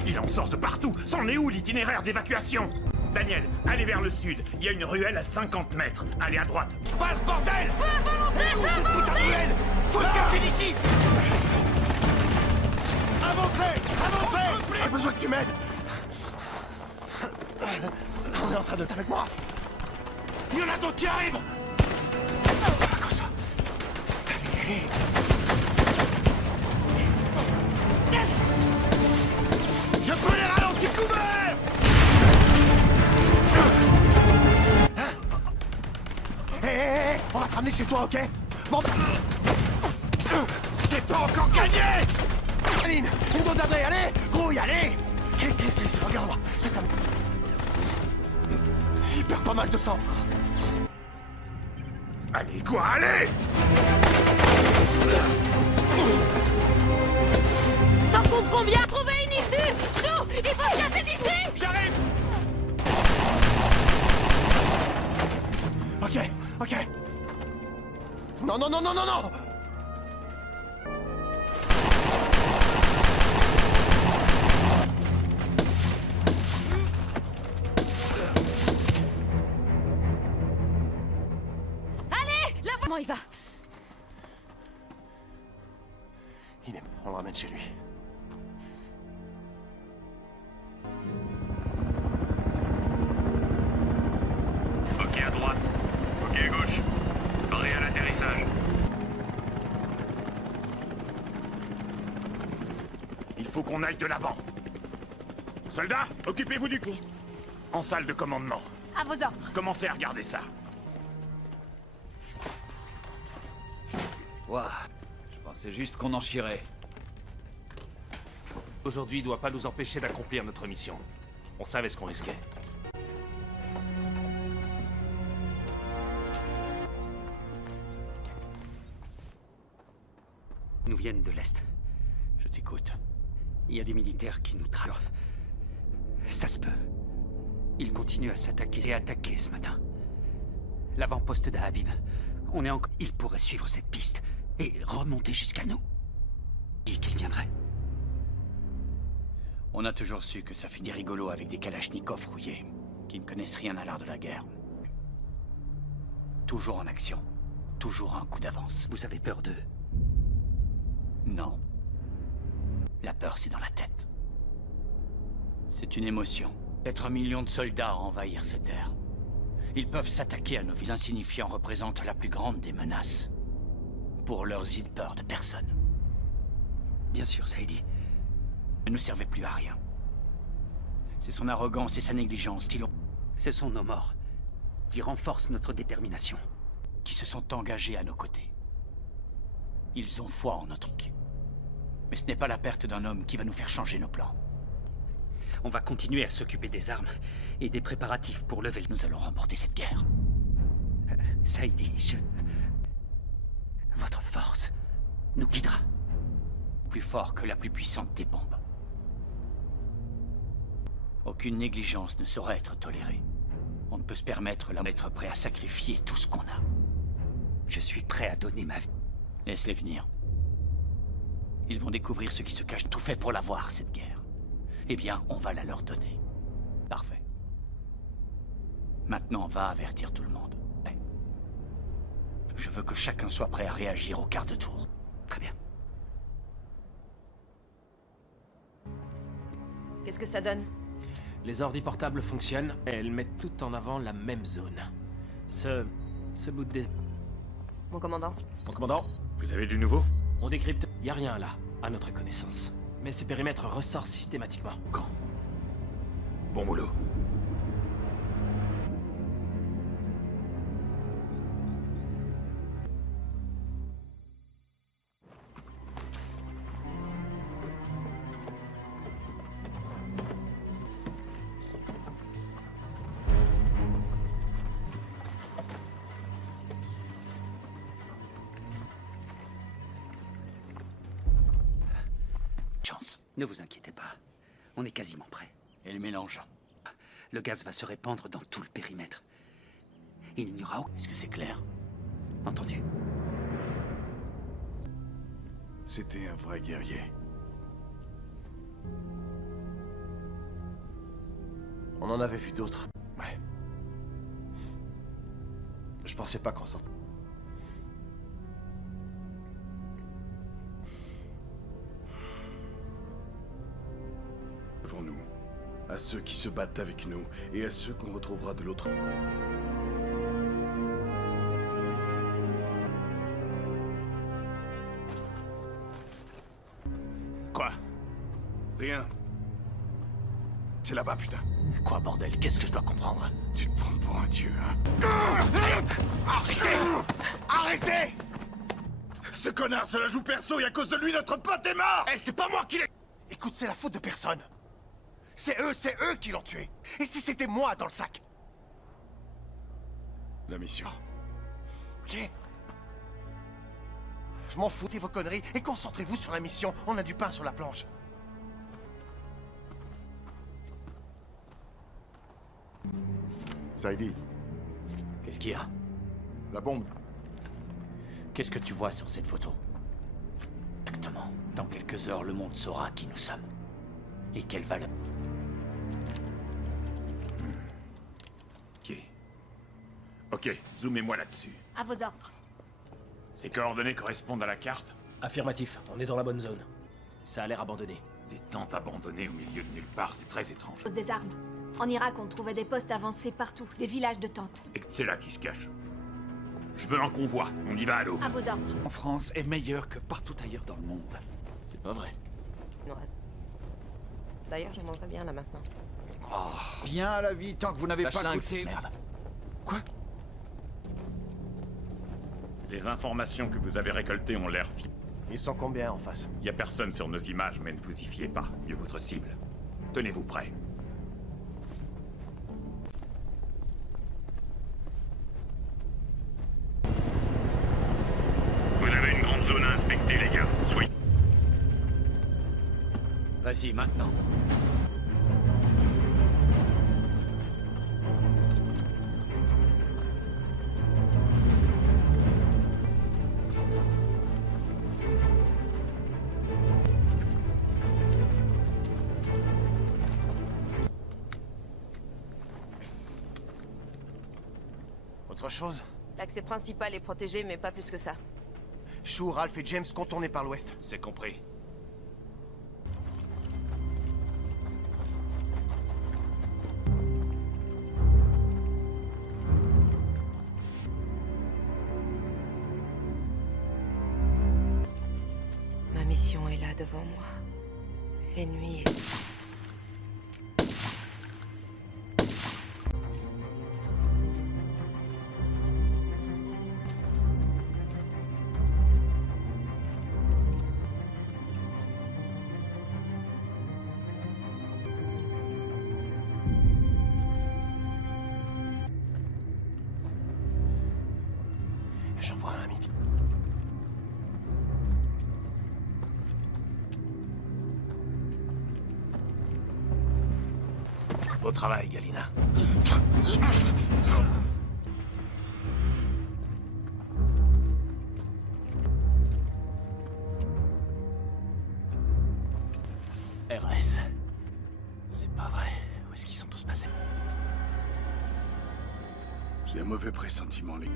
Il en sort de partout. C'en est où l'itinéraire d'évacuation? Daniel, allez vers le sud. Il y a une ruelle à 50 mètres. Allez à droite. Passe, bordel. Feu à volonté! Cette putain de ruelle. Faut le casser d'ici. Avancez! J'ai besoin que tu m'aides. On est en train de... avec moi. Il y en a d'autres qui arrivent! Comme ça. Allez. Je peux les ralentir couverts. Hé, on va te ramener chez toi, ok? Bon, c'est pas encore gagné. Aline, une dose d'adré, allez! Grouille, allez! Qu'est-ce que regarde-moi! Il perd pas mal de sang! Allez, quoi, allez! T'en comptes combien? Trouver une issue! Chou! Il faut se casser d'ici! J'arrive! Ok, ok. Non, non, non, non, non, non! Allez! La Comment il va? Il est... On le ramène chez lui. Ok à droite. Ok à gauche. Paré à l'atterrissage. Il faut qu'on aille de l'avant. Soldats, occupez-vous du coup. En salle de commandement. À vos ordres. Commencez à regarder ça. Ouah, je pensais juste qu'on en chierait. Aujourd'hui doit pas nous empêcher d'accomplir notre mission. On savait ce qu'on risquait. Ils nous viennent de l'Est. Je t'écoute. Il y a des militaires qui nous traquent. Ça se peut. Ils continuent à s'attaquer et attaquer ce matin. L'avant-poste d'Habib. On est encore... Ils pourraient suivre cette piste et remonter jusqu'à nous. Dit qu'ils viendraient. On a toujours su que ça finit rigolo avec des kalachnikovs rouillés, qui ne connaissent rien à l'art de la guerre. Toujours en action. Toujours un coup d'avance. Vous avez peur d'eux? Non. La peur, c'est dans la tête. C'est une émotion. Être 1 million de soldats à envahir cette terre. Ils peuvent s'attaquer à nos vies. Les insignifiants représentent la plus grande des menaces. Pour leurs idées, peur de personne. Bien sûr, Saïdi. Ne nous servait plus à rien. C'est son arrogance et sa négligence qui l'ont... Ce sont nos morts qui renforcent notre détermination. Qui se sont engagés à nos côtés. Ils ont foi en notre truc. Mais ce n'est pas la perte d'un homme qui va nous faire changer nos plans. On va continuer à s'occuper des armes et des préparatifs pour lever le... Nous allons remporter cette guerre. Saïdi, votre force nous guidera. Plus fort que la plus puissante des bombes. Aucune négligence ne saurait être tolérée. On ne peut se permettre d'être prêt à sacrifier tout ce qu'on a. Je suis prêt à donner ma vie. Laisse-les venir. Ils vont découvrir ce qui se cache. Tout fait pour l'avoir, cette guerre. Eh bien, on va la leur donner. Parfait. Maintenant, va avertir tout le monde. Je veux que chacun soit prêt à réagir au quart de tour. Très bien. Qu'est-ce que ça donne? Les ordi portables fonctionnent et elles mettent tout en avant la même zone. Ce bout de des... Mon commandant? Mon commandant? Vous avez du nouveau? On décrypte. Y a rien là, à notre connaissance. Mais ce périmètre ressort systématiquement. Quand? Bon boulot. Chance. Ne vous inquiétez pas. On est quasiment prêt. Et le mélange? Le gaz va se répandre dans tout le périmètre. Il n'y aura aucun... Est-ce que c'est clair? Entendu. C'était un vrai guerrier. On en avait vu d'autres. Ouais. Je pensais pas qu'on s'en... Devant nous. À ceux qui se battent avec nous et à ceux qu'on retrouvera de l'autre. Quoi? Rien. C'est là-bas, putain. Quoi, bordel? Qu'est-ce que je dois comprendre? Tu te prends pour un dieu, hein? Arrêtez! Arrêtez! Ce connard se la joue perso et à cause de lui, notre pote est mort! Eh, c'est pas moi qui l'ai... Écoute, c'est la faute de personne. C'est eux qui l'ont tué. Et si c'était moi dans le sac? La mission. Ok? Je m'en fous de vos conneries et concentrez-vous sur la mission. On a du pain sur la planche. Saïdi. Qu'est-ce qu'il y a? La bombe. Qu'est-ce que tu vois sur cette photo? Exactement. Dans quelques heures, le monde saura qui nous sommes. Et quelle valeur. Ok, zoomez-moi là-dessus. À vos ordres. Ces coordonnées correspondent à la carte? Affirmatif, on est dans la bonne zone. Ça a l'air abandonné. Des tentes abandonnées au milieu de nulle part, c'est très étrange. Pose des armes. En Irak, on trouvait des postes avancés partout, des villages de tentes. Et c'est là qui se cache. Je veux un convoi, on y va à l'eau. À vos ordres. En France est meilleur que partout ailleurs dans le monde. C'est pas vrai. Noise. D'ailleurs, je mangerai bien là maintenant. Bien à la vie tant que vous n'avez Ça pas schlingue, goûté. merde. Quoi? Les informations que vous avez récoltées ont l'air fiables. Ils sont combien en face? Y a personne sur nos images, mais ne vous y fiez pas. Mieux votre cible. Tenez-vous prêts. Vous avez une grande zone à inspecter, les gars. Soyez... Vas-y, maintenant. Autre chose? L'accès principal est protégé, mais pas plus que ça. Chou, Ralph et James contournés par l'ouest. C'est compris. Ma mission est là devant moi. L'ennemi est... J'envoie un midi. Beau travail, Galina. RS. C'est pas vrai. Où est-ce qu'ils sont tous passés? J'ai un mauvais pressentiment, les...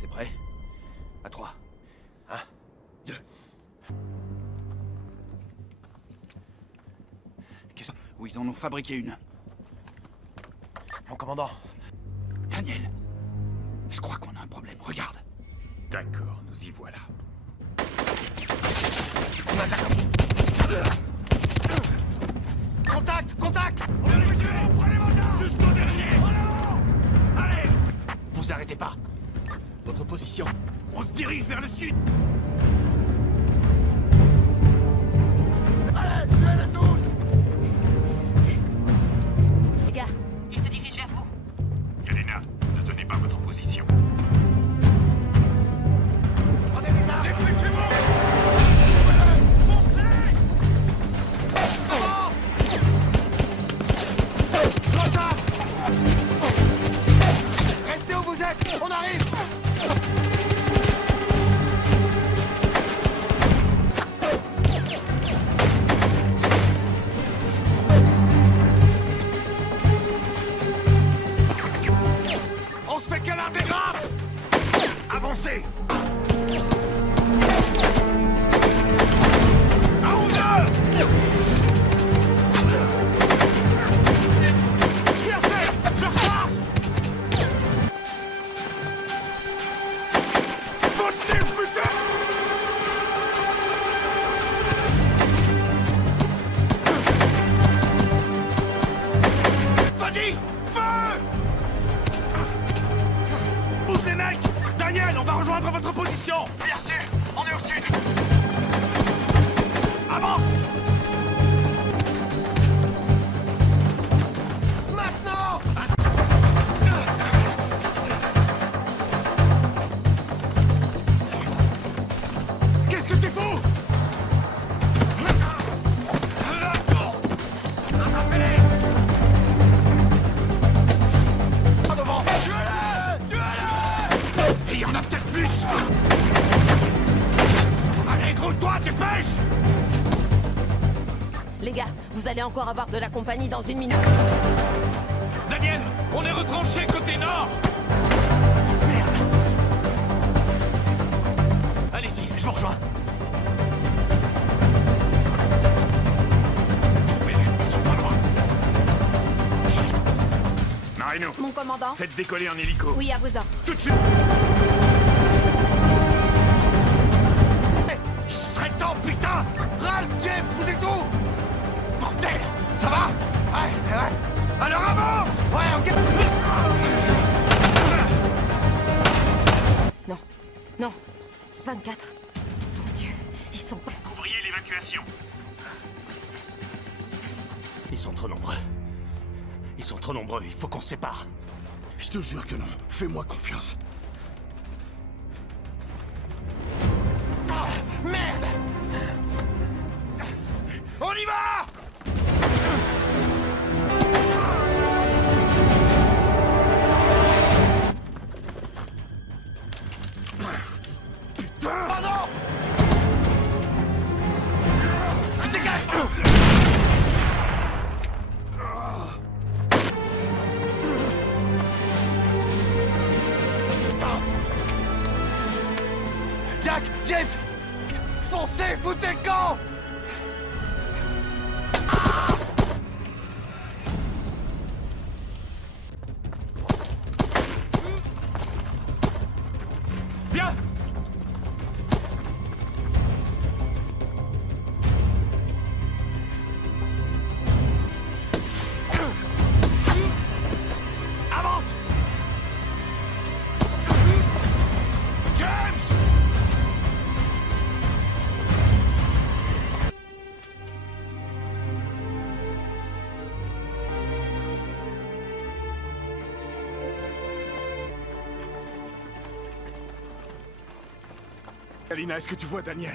T'es prêt? À 3. 1, 2. Qu'est-ce... Où ils en ont fabriqué une. Mon commandant. Daniel. Je crois qu'on a un problème. Regarde. D'accord, nous y voilà. On attaque. Contact! Contact! Jusqu'au dernier! Allez! Vous arrêtez pas. Votre position. On se dirige vers le sud! Allez, tuez-les tous! Les gars, ils se dirigent vers vous. Galina, ne tenez pas votre position. Prenez les armes! Dépêchez-vous! Avance! J'entends! Restez où vous êtes! On arrive! On se fait câlin des grappes! Avancez! À 11h! Cherchez! Je recharge! Faut-il, putain! Vas-y! Feu! Pousse les mecs! Daniel, on va rejoindre votre position! Bien sûr! On est au sud! Avance! Maintenant! Qu'est-ce que tu fous? Rattrapez-les! En devant! Tuez-les! Tuez-les! Et il y en a peut-être plus! Allez, gros-toi, dépêche! Les gars, vous allez encore avoir de la compagnie dans une minute. Daniel, on est retranché côté nord! Allez-y, je vous rejoins. Marino, Mon commandant. faites décoller un hélico. Oui, à vos ordres. Tout de suite. Il serait temps, putain! Ralph, James, vous êtes où? Bordel! Ça va? Ouais. Alors avance! Ouais, ok! Non, non. 24. Mon Dieu, ils sont pas... Couvriez l'évacuation. Ils sont trop nombreux. Ils sont trop nombreux, il faut qu'on se sépare. Je te jure que non. Fais-moi confiance. Ah, merde! On y va! Putain! Oh non! Dégage! Putain! Jack! James! Foncez! Foutez le camp! Viens! Avance! James! Alina, est-ce que tu vois Daniel?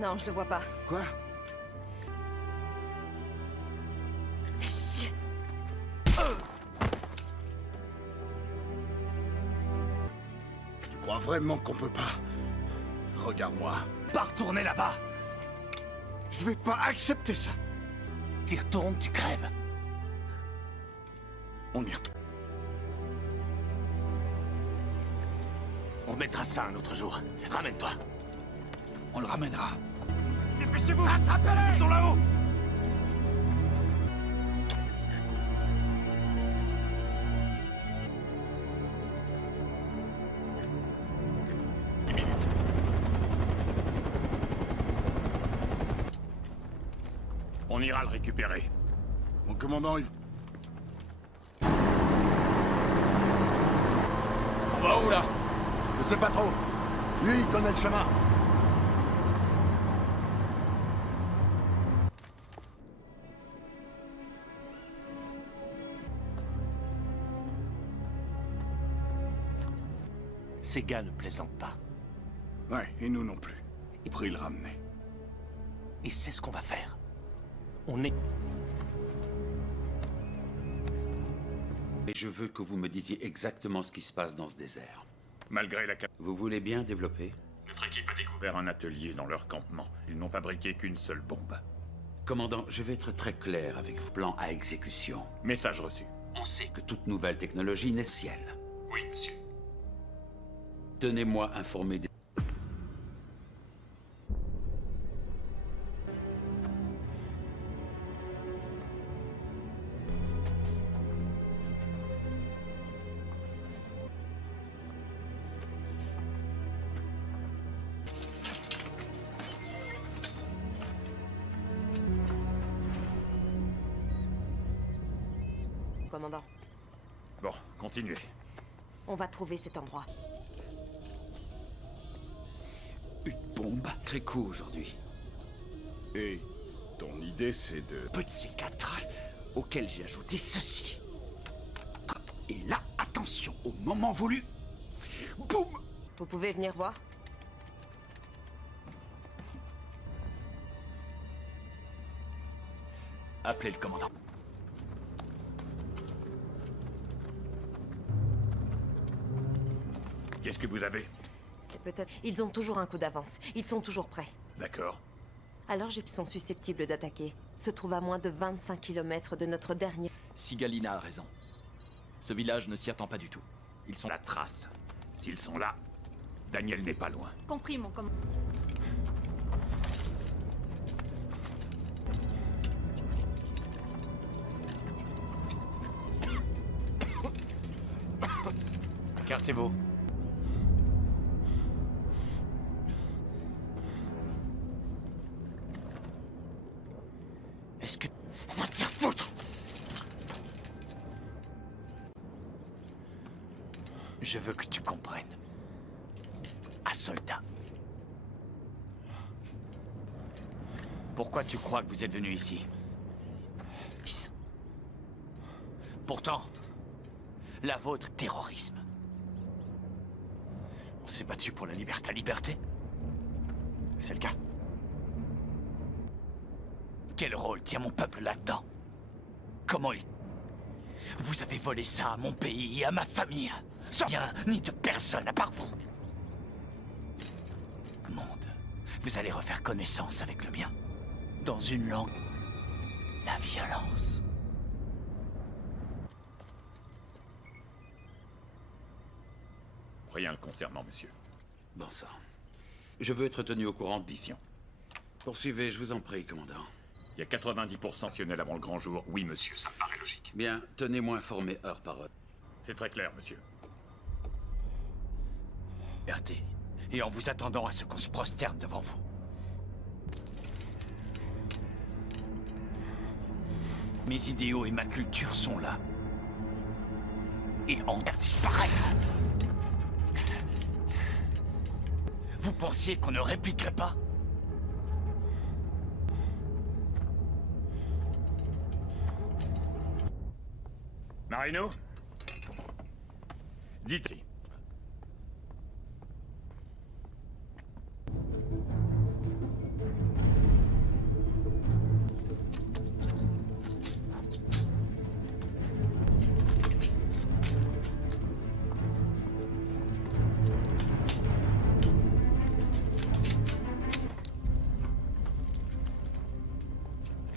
Non, je le vois pas. Quoi? Fais chier. Tu crois vraiment qu'on peut pas? Regarde-moi. Pas retourner là-bas. Je vais pas accepter ça. T'y retournes, tu crèves. On y retourne. On remettra ça un autre jour. Ramène-toi. On le ramènera. Dépêchez-vous! Attrapez-les! Ils sont là-haut! On ira le récupérer. Mon commandant, il... On va où, là? Je sais pas trop. Lui, il connaît le chemin. Ces gars ne plaisantent pas. Ouais, et nous non plus. Il prie le ramener. Et c'est ce qu'on va faire. On est... Et je veux que vous me disiez exactement ce qui se passe dans ce désert. Malgré la... Vous voulez bien développer? Notre équipe a découvert un atelier dans leur campement. Ils n'ont fabriqué qu'une seule bombe. Commandant, je vais être très clair avec vous. Plan à exécution. Message reçu. On sait que toute nouvelle technologie n'est ciel. Oui, monsieur. Tenez-moi informé des... Commandant, Bon, continuez. on va trouver cet endroit. Une bombe. Très coup aujourd'hui. Et ton idée, c'est de... Peu de ces quatre, auxquels j'ai ajouté ceci. Et là, attention, au moment voulu, boum! Vous pouvez venir voir? Appelez le commandant. Qu'est-ce que vous avez? C'est peut-être... Ils ont toujours un coup d'avance. Ils sont toujours prêts. D'accord. Alors ils sont susceptibles d'attaquer. Se trouve à moins de 25 km de notre dernier... Sigalina a raison. Ce village ne s'y attend pas du tout. Ils sont la trace. S'ils sont là, Daniel n'est pas loin. Compris, mon commandant. Écartez-vous. Est-ce que... Va te faire foutre! Je veux que tu comprennes. Un soldat. Pourquoi tu crois que vous êtes venu ici? Pourtant, la vôtre, terrorisme. On s'est battu pour la liberté. Ta liberté? C'est le cas. Quel rôle tient mon peuple là-dedans? Comment il... Vous avez volé ça à mon pays et à ma famille, sans rien ni de personne à part vous. Monde, vous allez refaire connaissance avec le mien. Dans une langue... La violence. Rien le concernant, monsieur. Bon sang. Je veux être tenu au courant d'ici. Poursuivez, je vous en prie, commandant. Il y a 90% national avant le grand jour. Oui, monsieur, ça me paraît logique. Bien, tenez-moi informé heure par heure. C'est très clair, monsieur. Liberté. Et en vous attendant à ce qu'on se prosterne devant vous. Mes idéaux et ma culture sont là. Et en disparaître. Vous pensiez qu'on ne répliquerait pas? Marino? Dites.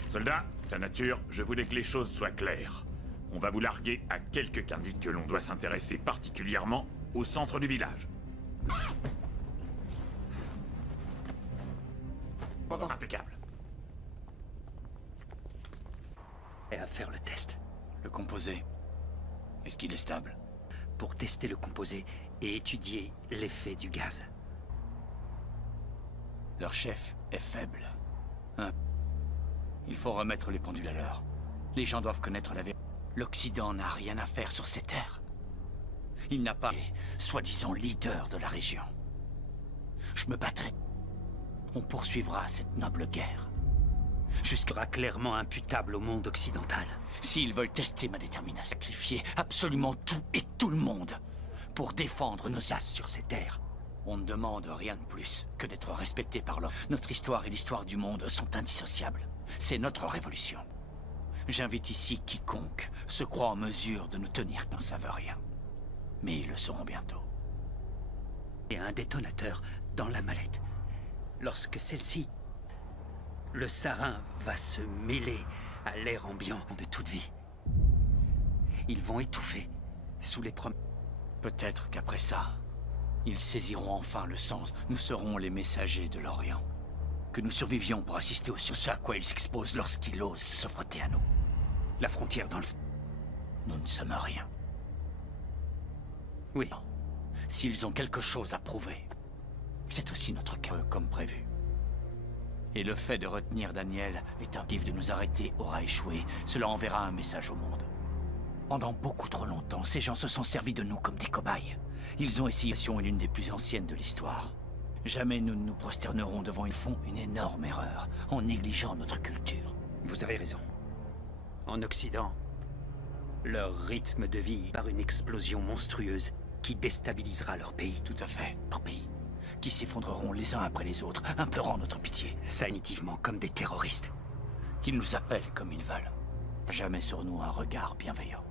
Soldat, ta nature, je voulais que les choses soient claires. On va vous larguer à quelques candidats que l'on doit s'intéresser particulièrement au centre du village. Impeccable. Et à faire le test. Le composé, est-ce qu'il est stable? Pour tester le composé et étudier l'effet du gaz. Leur chef est faible. Hein? Il faut remettre les pendules à l'heure. Les gens doivent connaître la vérité. L'Occident n'a rien à faire sur ces terres. Il n'a pas été soi-disant leader de la région. Je me battrai. On poursuivra cette noble guerre. Jusqu'à clairement imputable au monde occidental. S'ils veulent tester ma détermination, sacrifier absolument tout et tout le monde pour défendre nos as sur ces terres. On ne demande rien de plus que d'être respecté par l'homme. Notre histoire et l'histoire du monde sont indissociables. C'est notre révolution. J'invite ici quiconque se croit en mesure de nous tenir, n'en savent rien. Mais ils le sauront bientôt. Et un détonateur dans la mallette. Lorsque celle-ci, le sarin va se mêler à l'air ambiant de toute vie. Ils vont étouffer sous les promesses. Peut-être qu'après ça, ils saisiront enfin le sens. Nous serons les messagers de l'Orient. Que nous survivions pour assister sur ce à quoi ils s'exposent lorsqu'ils osent se frotter à nous. La frontière dans le... Nous ne sommes rien. Oui. S'ils ont quelque chose à prouver, c'est aussi notre cas, comme prévu. Et le fait de retenir Daniel est un motif de nous arrêter aura échoué. Cela enverra un message au monde. Pendant beaucoup trop longtemps, ces gens se sont servis de nous comme des cobayes. Ils ont essayé, est l'une des plus anciennes de l'histoire. Jamais nous ne nous prosternerons devant une énorme erreur, en négligeant notre culture. Vous avez raison. En Occident, leur rythme de vie par une explosion monstrueuse qui déstabilisera leur pays. Tout à fait, leur pays. Qui s'effondreront les uns après les autres, implorant notre pitié. Sanitivement comme des terroristes. Qu'ils nous appellent comme ils veulent. Jamais sur nous un regard bienveillant.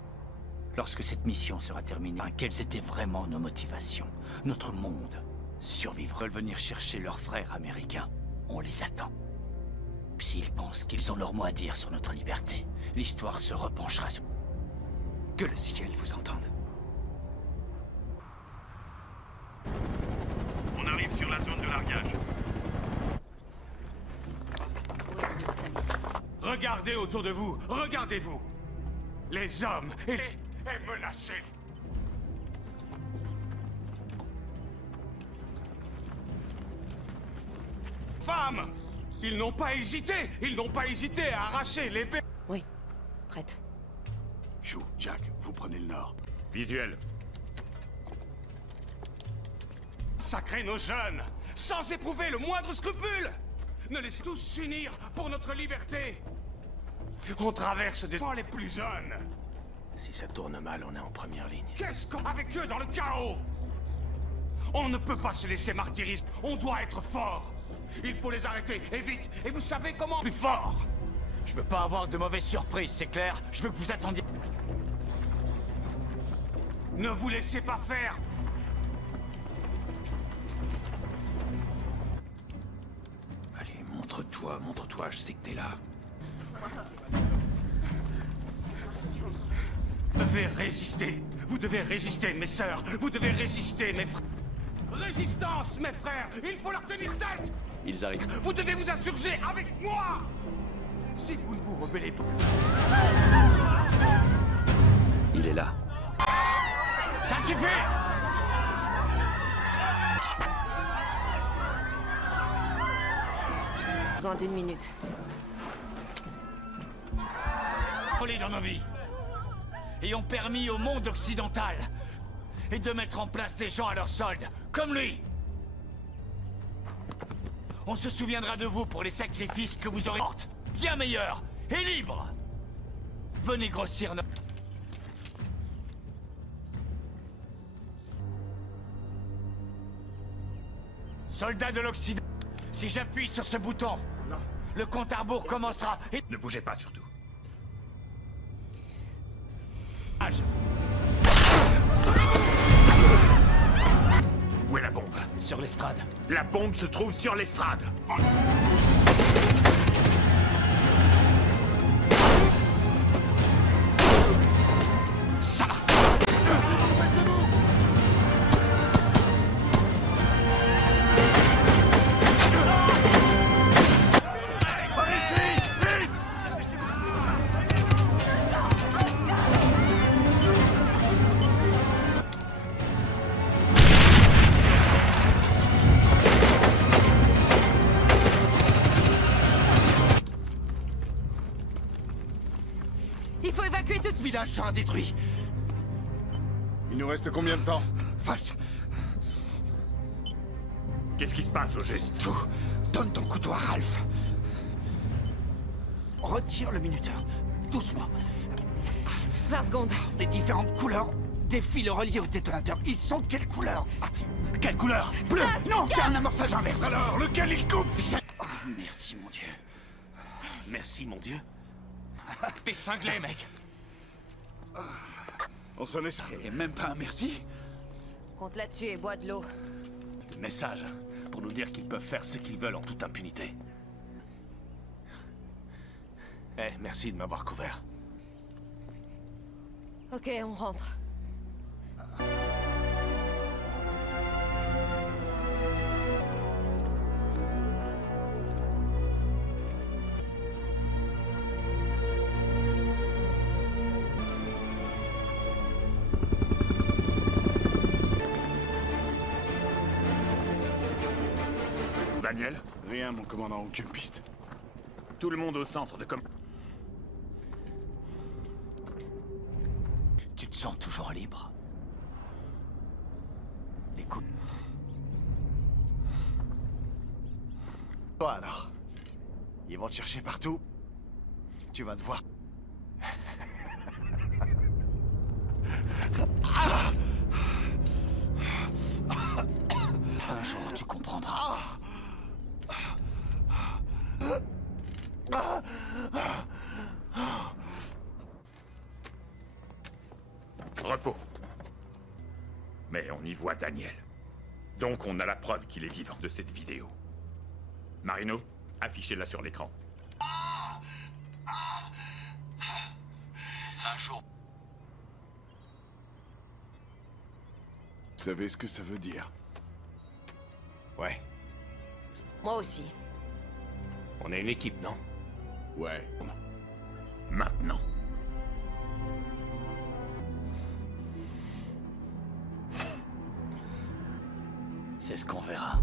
Lorsque cette mission sera terminée, quelles étaient vraiment nos motivations? Notre monde survivre. Ils veulent venir chercher leurs frères américains. On les attend. S'ils pensent qu'ils ont leur mot à dire sur notre liberté, l'histoire se repenchera sur... Que le ciel vous entende. On arrive sur la zone de largage. Regardez autour de vous, regardez-vous. Les hommes est menacé. Femmes, ils n'ont pas hésité à arracher l'épée. Oui, prête. Chou, Jack, vous prenez le nord. Visuel. Sacrer nos jeunes, sans éprouver le moindre scrupule. Ne laissez tous s'unir pour notre liberté. On traverse des temps les plus jeunes. Si ça tourne mal, on est en première ligne. Qu'est-ce qu'on... Avec eux dans le chaos. On ne peut pas se laisser martyriser. On doit être fort. Il faut les arrêter, et vite. Et vous savez comment? Plus fort. Je veux pas avoir de mauvaises surprises, c'est clair? Je veux que vous attendiez... Ne vous laissez pas faire. Allez, montre-toi, je sais que t'es là. Vous devez résister, mes sœurs. Vous devez résister, mes frères. Résistance, mes frères. Il faut leur tenir tête. Ils arrivent. Vous devez vous insurger avec moi. Si vous ne vous rebellez pas... Il est là. Ça suffit! Besoin d'une minute. Dans nos vies. Et ont permis au monde occidental et de mettre en place des gens à leur solde, comme lui. On se souviendra de vous pour les sacrifices que vous aurez portés, bien meilleurs et libres. Venez grossir nos... Soldats de l'Occident, si j'appuie sur ce bouton, le compte à rebours commencera et... Ne bougez pas surtout. Où est la bombe? Sur l'estrade. La bombe se trouve sur l'estrade. Ça va. Il faut évacuer tout de Le village sera détruit. Il nous reste combien de temps? Face. Qu'est-ce qui se passe au juste? Chou, donne ton couteau à Ralph. Retire le minuteur. Doucement. 20 secondes. Les différentes couleurs défient le relié au détonateur. Ils sont de quelle couleur? Quelle couleur? Bleu. Non, c'est un amorçage inverse. Alors, lequel il coupe? Oh, merci, mon Dieu. Merci, mon Dieu. T'es cinglé, mec. On s'en est... Et même pas un merci? Compte là-dessus et bois de l'eau. Message pour nous dire qu'ils peuvent faire ce qu'ils veulent en toute impunité. Eh, merci de m'avoir couvert. Ok, on rentre. Daniel? Rien, mon commandant, aucune piste. Tout le monde au centre de Tu te sens toujours libre? Les coups... Bon alors. Ils vont te chercher partout. Tu vas devoir... Un jour, tu comprendras. Repos. Mais on y voit Daniel. Donc on a la preuve qu'il est vivant de cette vidéo. Marino, affichez-la sur l'écran. Un jour... Vous savez ce que ça veut dire? Ouais. Moi aussi. On est une équipe, non? Ouais. Maintenant. C'est ce qu'on verra.